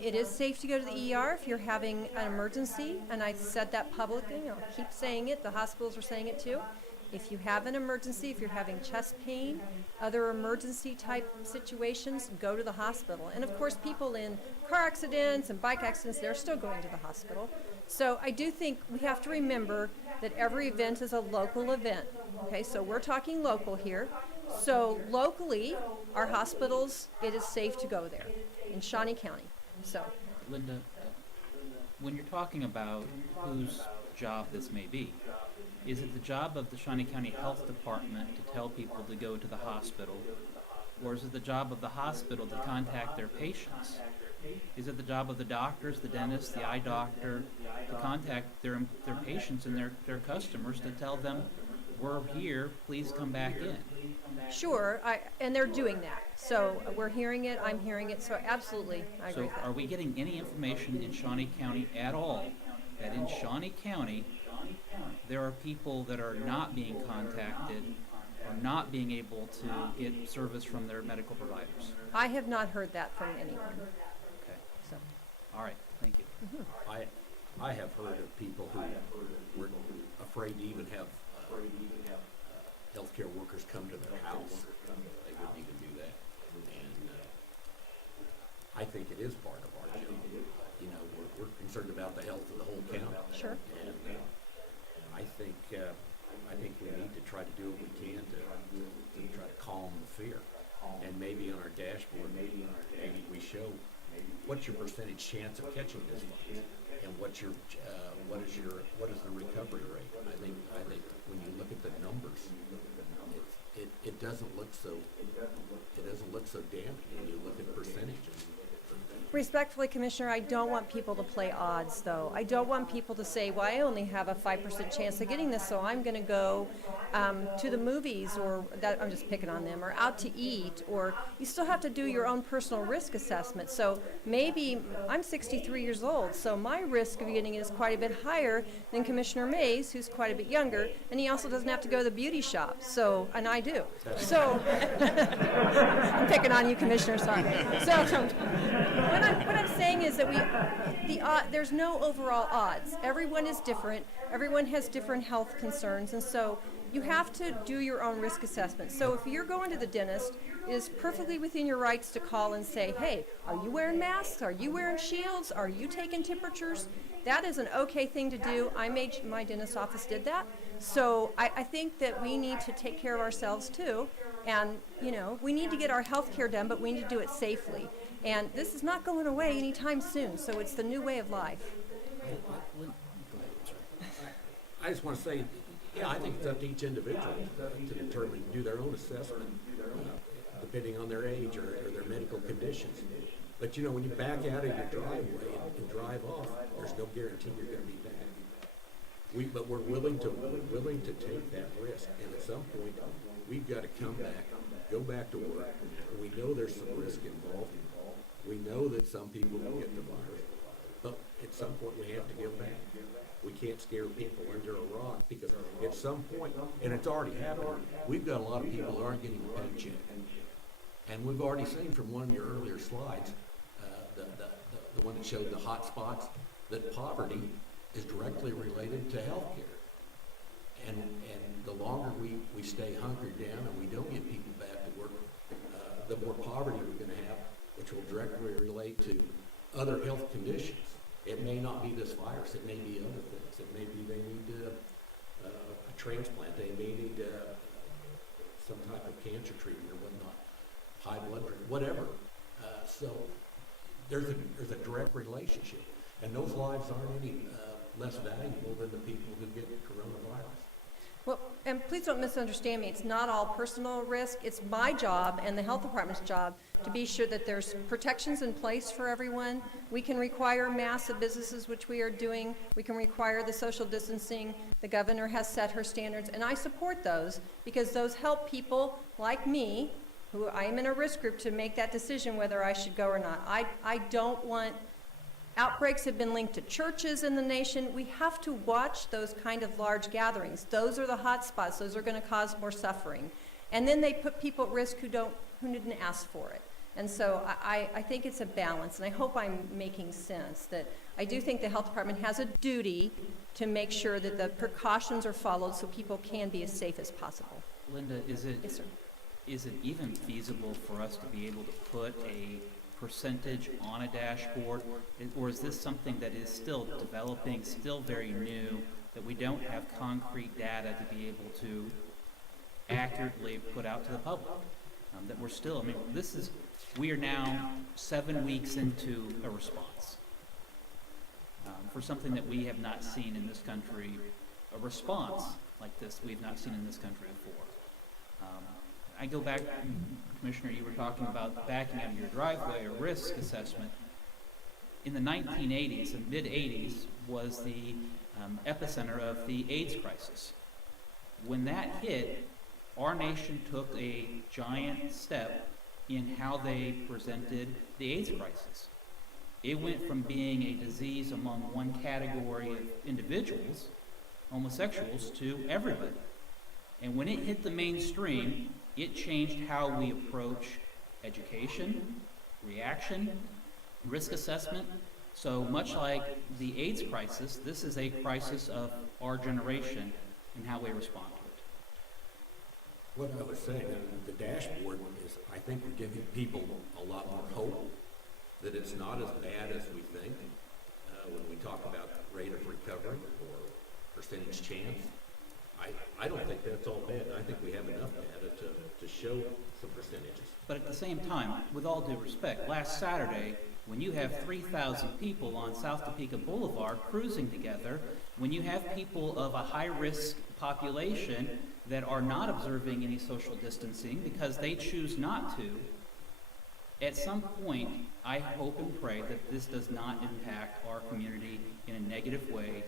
It is safe to go to the ER if you're having an emergency, and I said that publicly. I'll keep saying it. The hospitals are saying it too. If you have an emergency, if you're having chest pain, other emergency type situations, go to the hospital. And of course, people in car accidents and bike accidents, they're still going to the hospital. So I do think we have to remember that every event is a local event. Okay, so we're talking local here. So locally, our hospitals, it is safe to go there in Shawnee County. So, Linda, when you're talking about whose job this may be, is it the job of the Shawnee County Health Department to tell people to go to the hospital, or is it the job of the hospital to contact their patients? Is it the job of the doctors, the dentist, the eye doctor, to contact their patients and their customers to tell them, "We're here, please come back in"? sure, and they're doing that. So we're hearing it, I'm hearing it, so absolutely, I agree So with that. are we getting any information in Shawnee County at all that in Shawnee County there are people that are not being contacted or not being able to get service from their medical providers? I have not heard that from anyone, Okay, so. all right, thank you. I have heard of people who were afraid to even have healthcare workers come to their house. They wouldn't even do that. And I think it is part of our job. You know, we're concerned about the health of the whole county. Sure. And I think we need to try to do what we can to try to calm the fear. And maybe on our dashboard, maybe we show what's your percentage chance of catching this virus, and what is the recovery rate. I think when you look at the numbers, it doesn't look so damning when you look at percentages. Respectfully, Commissioner, I don't want people to play odds, though. I don't want people to say, well, I only have a 5% chance of getting this, so I'm going to go to the movies, or that I'm just picking on them, or out to eat, or you still have to do your own personal risk assessment. So maybe I'm 63 years old, so my risk of getting it is quite a bit higher than Commissioner Mays, who's quite a bit younger, and he also doesn't have to go to the beauty shop, so, and I do. So, I'm picking on you, Commissioner, sorry. So, what I'm saying is that there's no overall odds. Everyone is different. Everyone has different health concerns, and so you have to do your own risk assessment. So if you're going to the dentist, it is perfectly within your rights to call and say, hey, are you wearing masks? Are you wearing shields? Are you taking temperatures? That is an okay thing to do. My dentist office did that. So I think that we need to take care of ourselves too. And, we need to get our health care done, but we need to do it safely. And this is not going away anytime soon, so it's the new way of life. I just want to say, yeah, I think it's up to each individual to determine, do their own assessment, depending on their age or their medical conditions. But when you back out of your driveway and drive off, there's no guarantee you're going to be back. But we're willing to take that risk, and at some point, we've got to come back, go back to work. We know there's some risk involved. We know that some people will get the virus, but at some point we have to go back. We can't scare people under a rock, because at some point, and it's already happened, we've got a lot of people who aren't getting a paycheck. And we've already seen from one of your earlier slides, the one that showed the hot spots, that poverty is directly related to health care. And the longer we stay hunkered down and we don't get people back to work, the more poverty we're going to have, which will directly relate to other health conditions. It may not be this virus, it may be other things. It may be they need a transplant, they may need some type of cancer treatment or whatnot, high blood pressure, whatever. So there's a direct relationship, and those lives aren't any less valuable than the people who get coronavirus. Well, and please don't misunderstand me. It's not all personal risk. It's my job and the health department's job to be sure that there's protections in place for everyone. We can require masks at businesses, which we are doing. We can require the social distancing. The governor has set her standards, and I support those because those help people like me, who I am in a risk group, to make that decision whether I should go or not. I don't want outbreaks have been linked to churches in the nation. We have to watch those kind of large gatherings. Those are the hot spots. Those are going to cause more suffering. And then they put people at risk who didn't ask for it. And so I think it's a balance, and I hope I'm making sense that I do think the health department has a duty to make sure that the precautions are followed so people can be as safe as possible. Linda, Yes, sir. is it even feasible for us to be able to put a percentage on a dashboard, or is this something that is still developing, still very new, that we don't have concrete data to be able to accurately put out to the public? That we're still, we are now 7 weeks into a response for something that we have not seen in this country, a response like this we've not seen in this country before. I go back, Commissioner, you were talking about backing out of your driveway or risk assessment. In the 1980s and mid-80s was the epicenter of the AIDS crisis. When that hit, our nation took a giant step in how they presented the AIDS crisis. It went from being a disease among one category of individuals, homosexuals, to everybody. And when it hit the mainstream, it changed how we approach education, reaction, risk assessment. So much like the AIDS crisis, this is a crisis of our generation and how we respond to it. What I was saying, the dashboard is, I think we're giving people a lot more hope that it's not as bad as we think when we talk about rate of recovery or percentage chance. I don't think that's all bad. I think we have enough data to show some percentages. But at the same time, with all due respect, last Saturday, when you have 3,000 people on South Topeka Boulevard cruising together, when you have people of a high-risk population that are not observing any social distancing because they choose not to, At some point, I hope and pray that this does not impact our community in a negative way,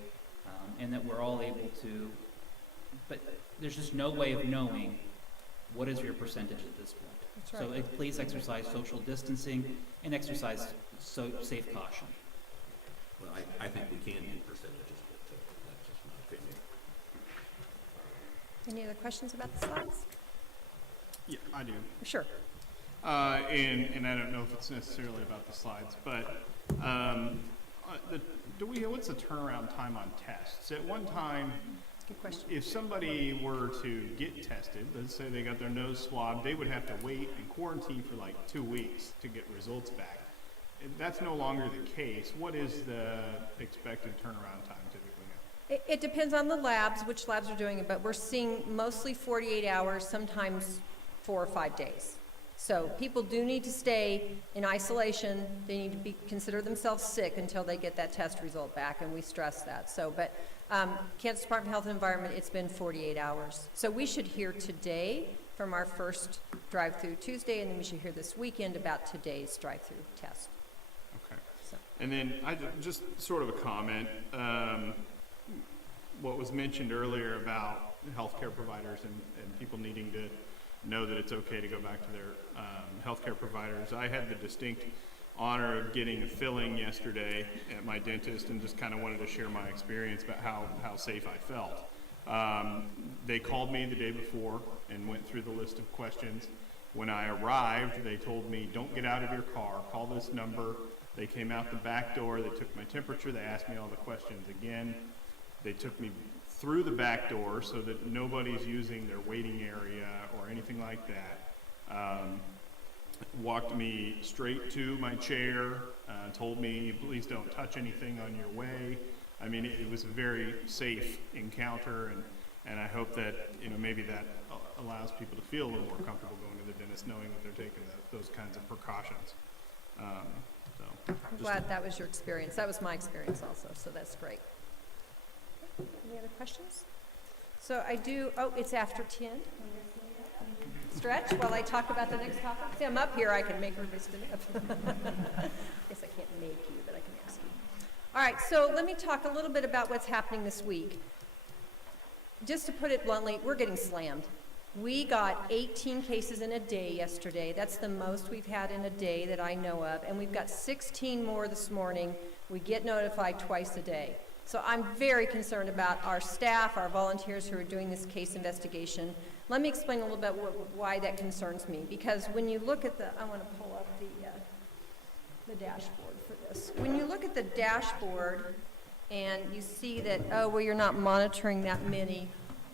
and that we're all able to, but there's just no way of knowing what is your percentage at this point. That's So please exercise social distancing and exercise safe caution. Well, I think we can do percentages, but that's just my opinion. Any other questions about the slides? Yeah, I do. Sure. And I don't know if it's necessarily about the slides, but what's the turnaround time on tests? At one time, Good question. if somebody were to get tested, let's say they got their nose swabbed, they would have to wait and quarantine for like 2 weeks to get results back. That's no longer the case. What is the expected turnaround time typically now? It depends on the labs, which labs are doing it, but we're seeing mostly 48 hours, sometimes 4 or 5 days. So people do need to stay in isolation. They need to consider themselves sick until they get that test result back, and we stress that. So, but Kansas Department of Health and Environment, it's been 48 hours. So we should hear today from our first drive-through Tuesday, and then we should hear this weekend about today's drive-through test. Okay. So. And then just sort of a comment. What was mentioned earlier about healthcare providers and people needing to know that it's okay to go back to their healthcare providers. I had the distinct honor of getting a filling yesterday at my dentist, and just kind of wanted to share my experience about how safe I felt. They called me the day before and went through the list of questions. When I arrived, they told me, don't get out of your car, call this number. They came out the back door, they took my temperature, they asked me all the questions again. They took me through the back door so that nobody's using their waiting area or anything like that. Walked me straight to my chair, told me, please don't touch anything on your way. I mean, it was a very safe encounter, and I hope that, maybe that allows people to feel a little more comfortable going to the dentist, knowing that they're taking those kinds of precautions. I'm glad that was your experience. That was my experience also, so that's great. Any other questions? So it's after 10. Stretch while I talk about the next topic. See, I'm up here, I can make everybody stand up. Guess I can't make you, but I can ask you. All right, so let me talk a little bit about what's happening this week. Just to put it bluntly, we're getting slammed. We got 18 cases in a day yesterday. That's the most we've had in a day that I know of, and we've got 16 more this morning. We get notified twice a day. So I'm very concerned about our staff, our volunteers who are doing this case investigation. Let me explain a little bit why that concerns me. Because when you look at I want to pull up the dashboard for this. When you look at the dashboard and you see that, you're not monitoring that many,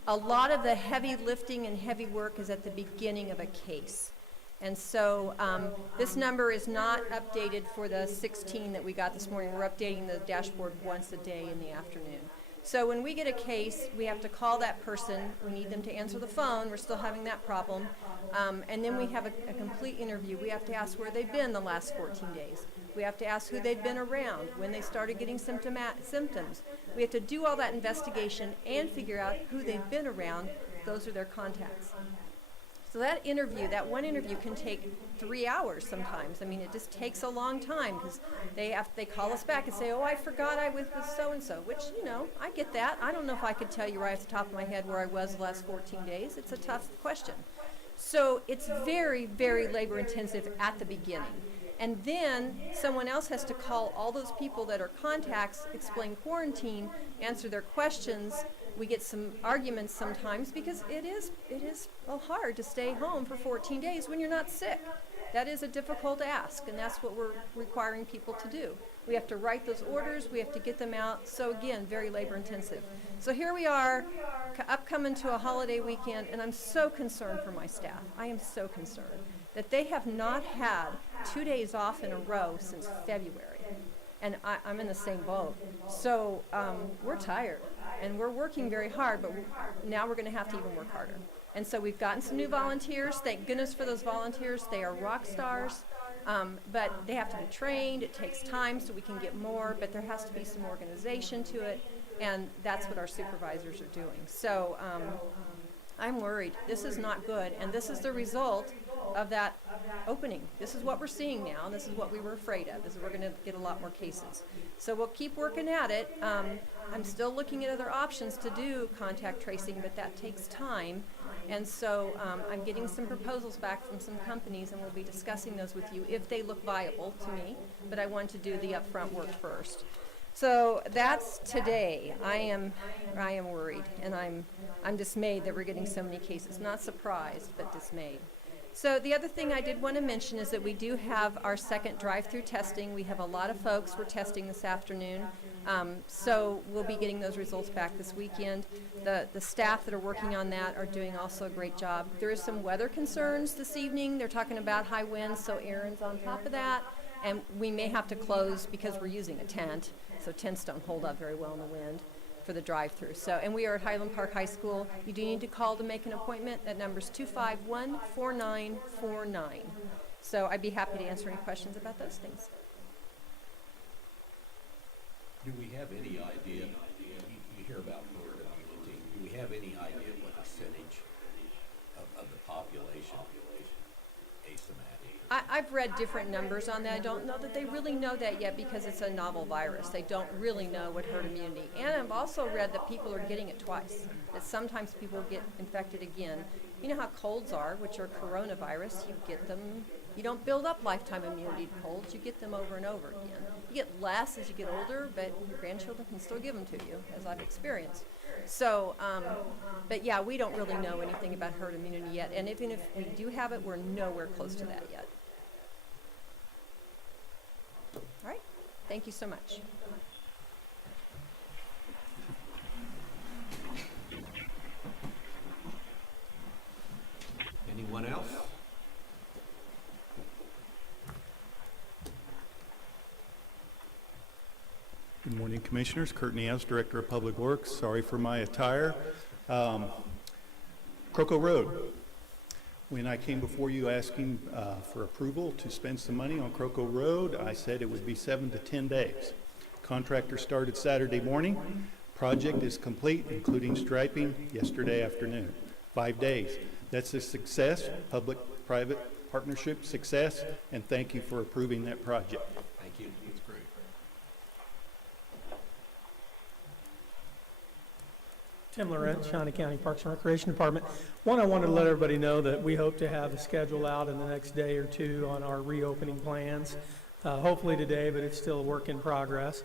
a lot of the heavy lifting and heavy work is at the beginning of a case. And so this number is not updated for the 16 that we got this morning. We're updating the dashboard once a day in the afternoon. So when we get a case, we have to call that person. We need them to answer the phone. We're still having that problem. And then we have a complete interview. We have to ask where they've been the last 14 days. We have to ask who they've been around, when they started getting symptoms. We have to do all that investigation and figure out who they've been around. Those are their contacts. So that one interview can take 3 hours sometimes. I mean, it just takes a long time because they call us back and say, I forgot I was with so-and-so, which, I get that. I don't know if I could tell you right off the top of my head where I was the last 14 days. It's a tough question. So it's very, very labor intensive at the beginning. And then someone else has to call all those people that are contacts, explain quarantine, answer their questions. We get some arguments sometimes because it is hard to stay home for 14 days when you're not sick. That is a difficult ask, and that's what we're requiring people to do. We have to write those orders, we have to get them out, so again, very labor intensive. So here we are, upcoming to a holiday weekend, and I'm so concerned for my staff. I am so concerned that they have not had 2 days off in a row since February. And I'm in the same boat. So we're tired, and we're working very hard, but now we're going to have to even work harder. And so we've gotten some new volunteers. Thank goodness for those volunteers. They are rock stars, but they have to be trained. It takes time so we can get more, but there has to be some organization to it, and that's what our supervisors are doing. So I'm worried. This is not good, and this is the result of that opening. This is what we're seeing now, and this is what we were afraid of, is we're going to get a lot more cases. So we'll keep working at it. I'm still looking at other options to do contact tracing, but that takes time. And so I'm getting some proposals back from some companies, and we'll be discussing those with you if they look viable to me, but I want to do the upfront work first. So that's today. I am worried, and I'm dismayed that we're getting so many cases. Not surprised, but dismayed. So the other thing I did want to mention is that we do have our second drive-through testing. We have a lot of folks we're testing this afternoon. So we'll be getting those results back this weekend. The staff that are working on that are doing also a great job. There is some weather concerns this evening. They're talking about high winds, so Aaron's on top of that. And we may have to close because we're using a tent. So tents don't hold up very well in the wind for the drive-through. So, and we are at Highland Park High School. You do need to call to make an appointment. That number's 251-4949. So I'd be happy to answer any questions about those things. Do we have any idea, you hear about herd immunity, do we have any idea what percentage of the population asymptomatic? I've read different numbers on that. I don't know that they really know that yet because it's a novel virus. They don't really know what herd immunity. And I've also read that people are getting it twice, that sometimes people get infected again. You know how colds are, which are coronavirus. You get them, you don't build up lifetime immunity to colds. You get them over and over again. You get less as you get older, but your grandchildren can still give them to you, as I've experienced. So, but yeah, we don't really know anything about herd immunity yet. And even if we do have it, we're nowhere close to that yet. All right, thank you so much. Anyone else? Good morning, Commissioners. Kurt Nias, Director of Public Works. Sorry for my attire. Croco Road. When I came before you asking for approval to spend some money on Croco Road, I said it would be 7 to 10 days. Contractor started Saturday morning. Project is complete, including striping, yesterday afternoon. 5 days. That's a success, public-private partnership success, and thank you for approving that project. Thank you, that's great. Tim Laurent, Shawnee County Parks and Recreation Department. One, I wanted to let everybody know that we hope to have a schedule out in the next day or two on our reopening plans. Hopefully today, but it's still a work in progress.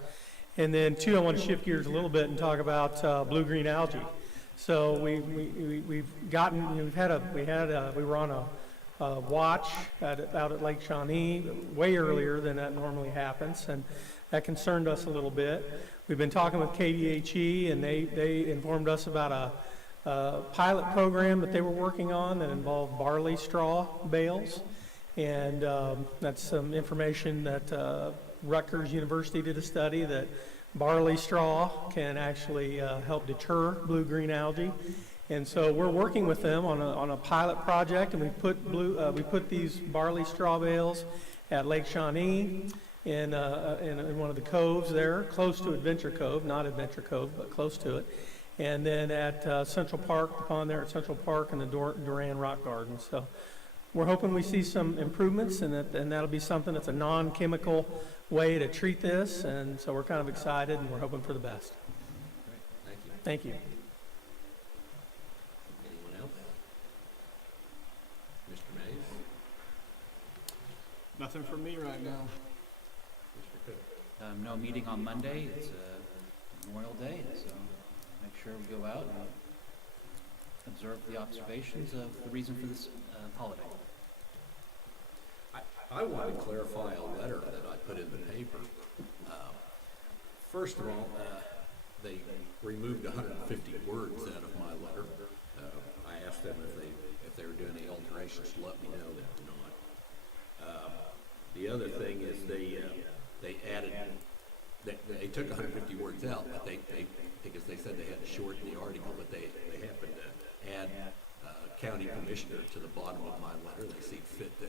And then two, I want to shift gears a little bit and talk about blue-green algae. So we were on a watch out at Lake Shawnee way earlier than that normally happens, and that concerned us a little bit. We've been talking with KDHE, and they informed us about a pilot program that they were working on that involved barley straw bales, and that's some information that Rutgers University did a study that barley straw can actually help deter blue-green algae. And so we're working with them on a pilot project, and we put these barley straw bales at Lake Shawnee in one of the coves there, close to Adventure Cove, not Adventure Cove, but close to it. And then at Central Park, the pond there at Central Park, and the Duran Rock Garden. So we're hoping we see some improvements, and that'll be something that's a non-chemical way to treat this. And so we're kind of excited, and we're hoping for the best. Great, thank you. Thank you. Anyone else? Mr. Mays? Nothing from me right now. Mr. Cook? No meeting on Monday. It's Memorial Day, so make sure we go out and observe the observations of the reason for this holiday. I want to clarify a letter that I put in the paper. First of all, they removed 150 words out of my letter. I asked them if they were doing any alterations to let me know that they're not. The other thing is they added, they took 150 words out, but because they said they had to shorten the article, but they happened to add county commissioner to the bottom of my letter. They see fit to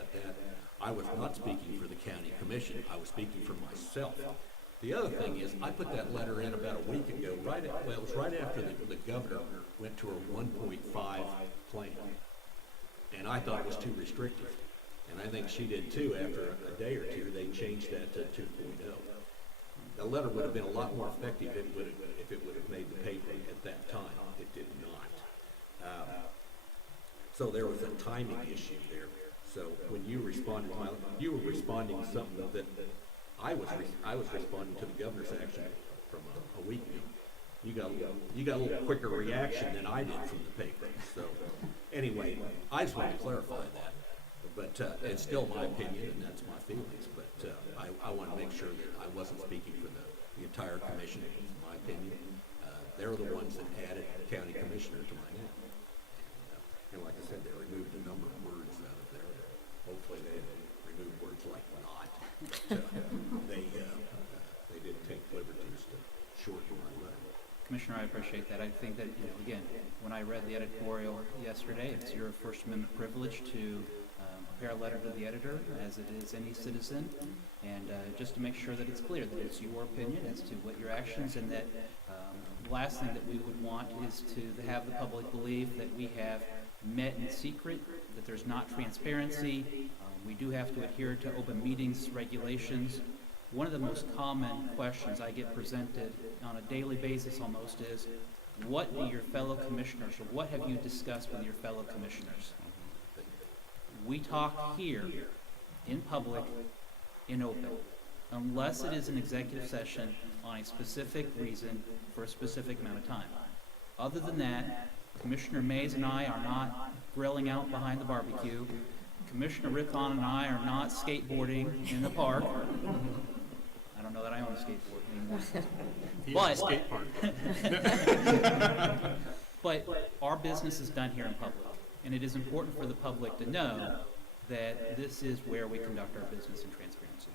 add that. I was not speaking for the county commission. I was speaking for myself. The other thing is, I put that letter in about a week ago, it was right after the governor went to her 1.5 plan. And I thought it was too restrictive. And I think she did too. After a day or two, they changed that to 2.0. The letter would have been a lot more effective if it would have made the paper at that time. It did not. So there was a timing issue there. So when you responded, you were responding to something that I was responding to the governor's action from a week ago. You got a little quicker reaction than I did from the paper. So anyway, I just wanted to clarify that. But it's still my opinion, and that's my feelings. But I want to make sure that I wasn't speaking for the entire commission. It's my opinion. They're the ones that added county commissioner to my name. And like I said, they removed a number of words out of there. Hopefully they removed words like not. But they did take liberties to shorten my letter. Commissioner, I appreciate that. I think that, again, when I read the editorial yesterday, it's your First Amendment privilege to prepare a letter to the editor, as it is any citizen, and just to make sure that it's clear that it's your opinion as to what your actions, and that the last thing that we would want is to have the public believe that we have met in secret, that there's not transparency. We do have to adhere to open meetings regulations. One of the most common questions I get presented on a daily basis almost is, what do your fellow commissioners, or what have you discussed with your fellow commissioners? We talk here in public, in open, unless it is an executive session on a specific reason for a specific amount of time. Other than that, Commissioner Mays and I are not grilling out behind the barbecue. Commissioner Rickon and I are not skateboarding in the park. I don't know that I own a skateboard anymore. But our business is done here in public. And it is important for the public to know that this is where we conduct our business in transparency.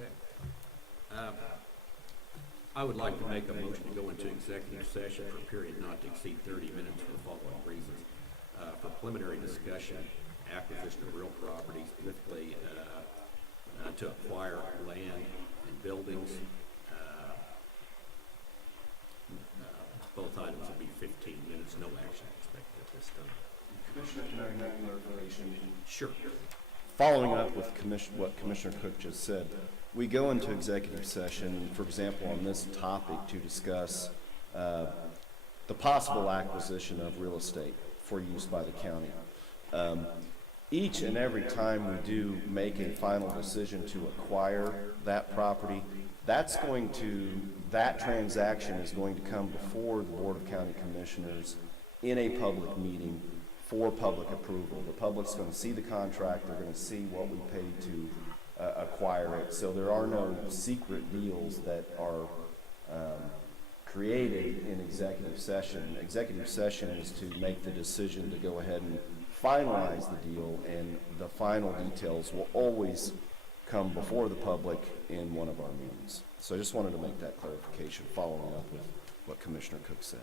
Okay. I would like to make a motion to go into executive session for a period not to exceed 30 minutes for the following reasons. For preliminary discussion, acquisition of real property, specifically to acquire land and buildings. Both items will be 15 minutes, no action expected at this time. Commissioner, can I make clarification? Sure. Following up with what Commissioner Cook just said, we go into executive session, for example, on this topic to discuss the possible acquisition of real estate for use by the county. Each and every time we do make a final decision to acquire that property, that transaction is going to come before the Board of County Commissioners in a public meeting for public approval. The public's going to see the contract, they're going to see what we paid to acquire it. So there are no secret deals that are created in executive session. Executive session is to make the decision to go ahead and finalize the deal, and the final details will always come before the public in one of our meetings. So I just wanted to make that clarification following up with what Commissioner Cook said.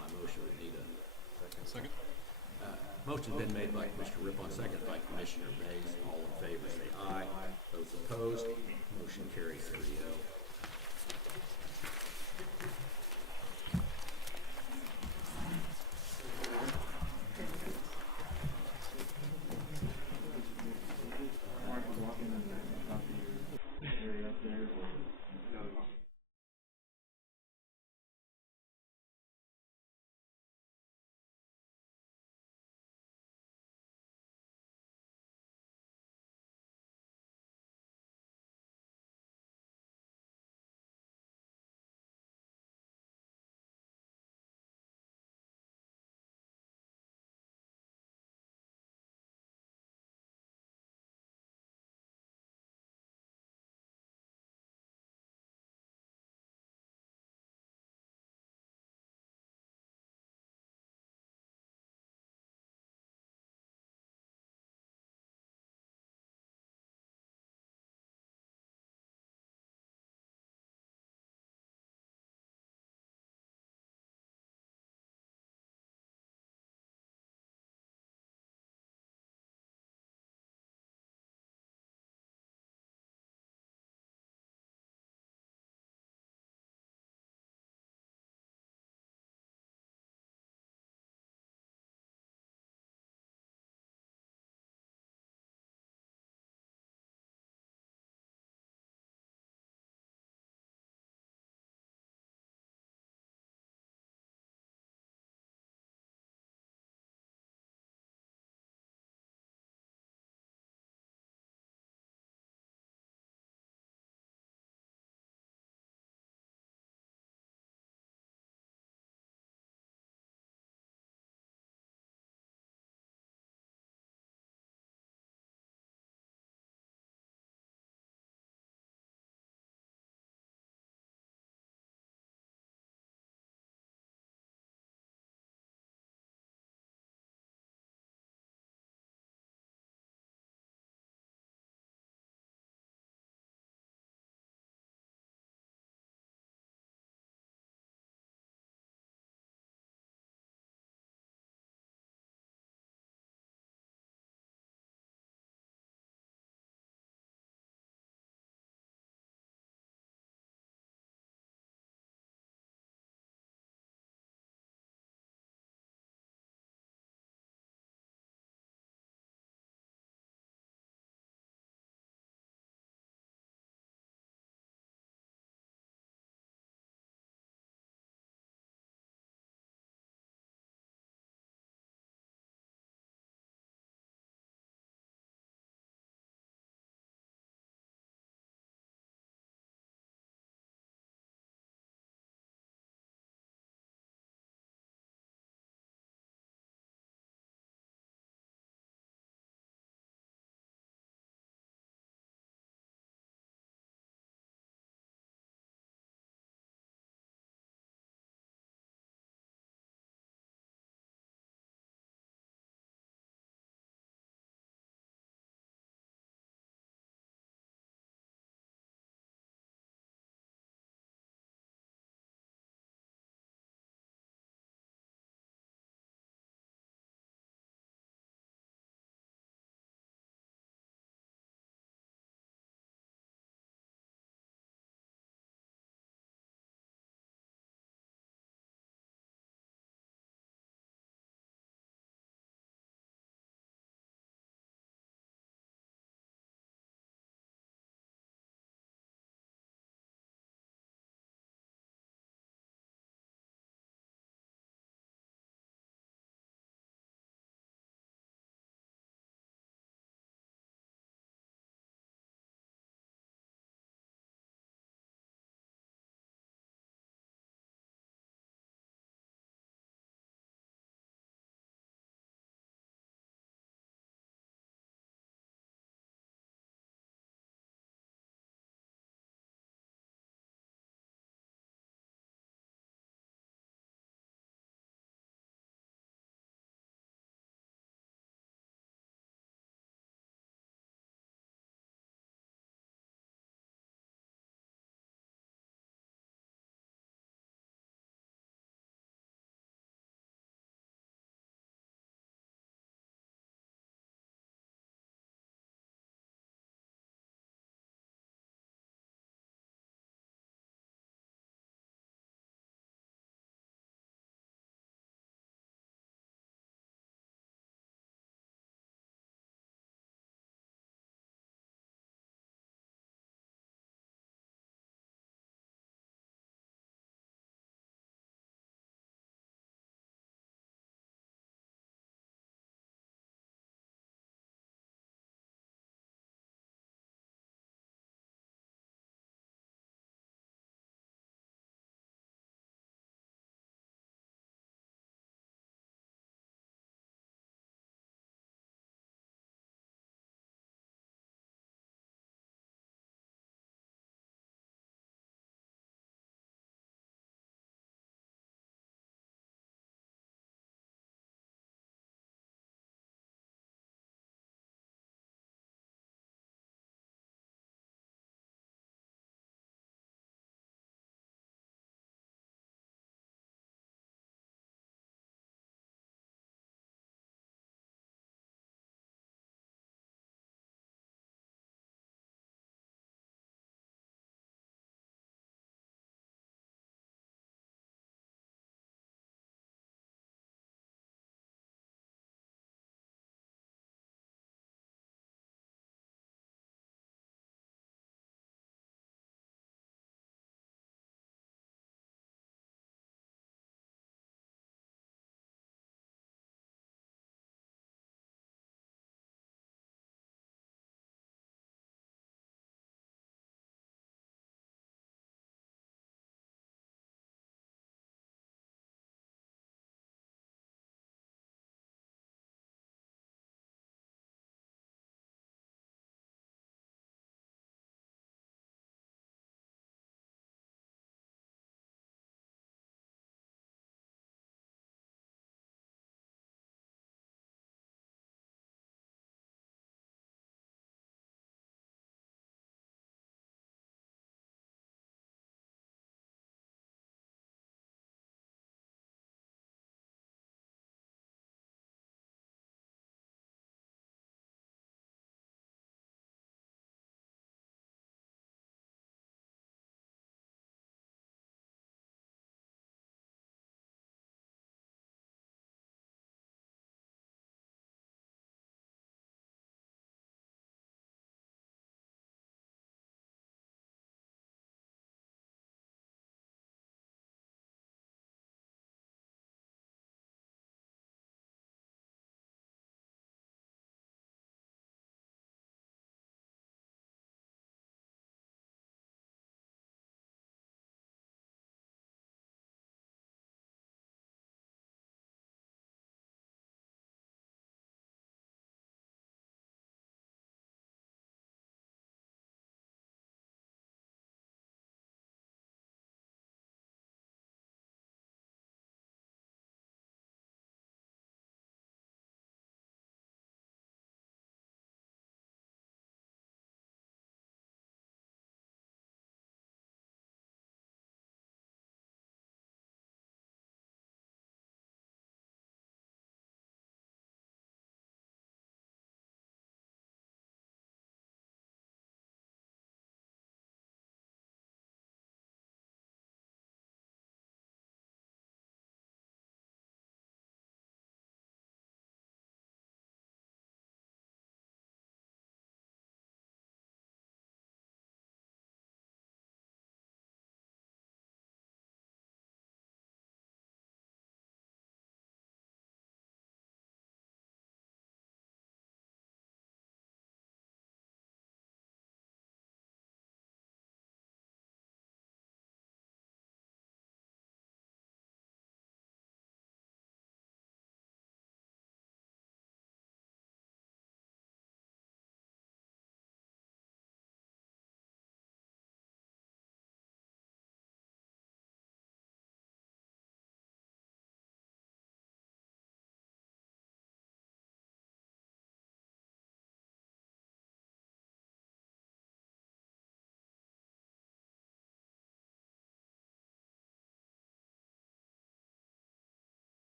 My motion would need a second. Motion's been made by Commissioner Rippon, second by Commissioner Mays. All in favor say aye. Those opposed, motion carries 3-0.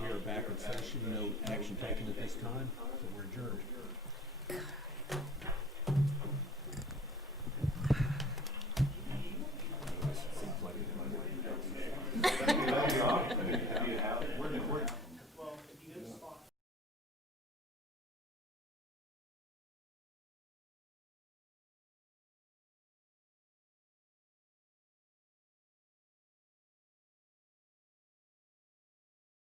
We are back in session, no action taken at this time, so we're adjourned.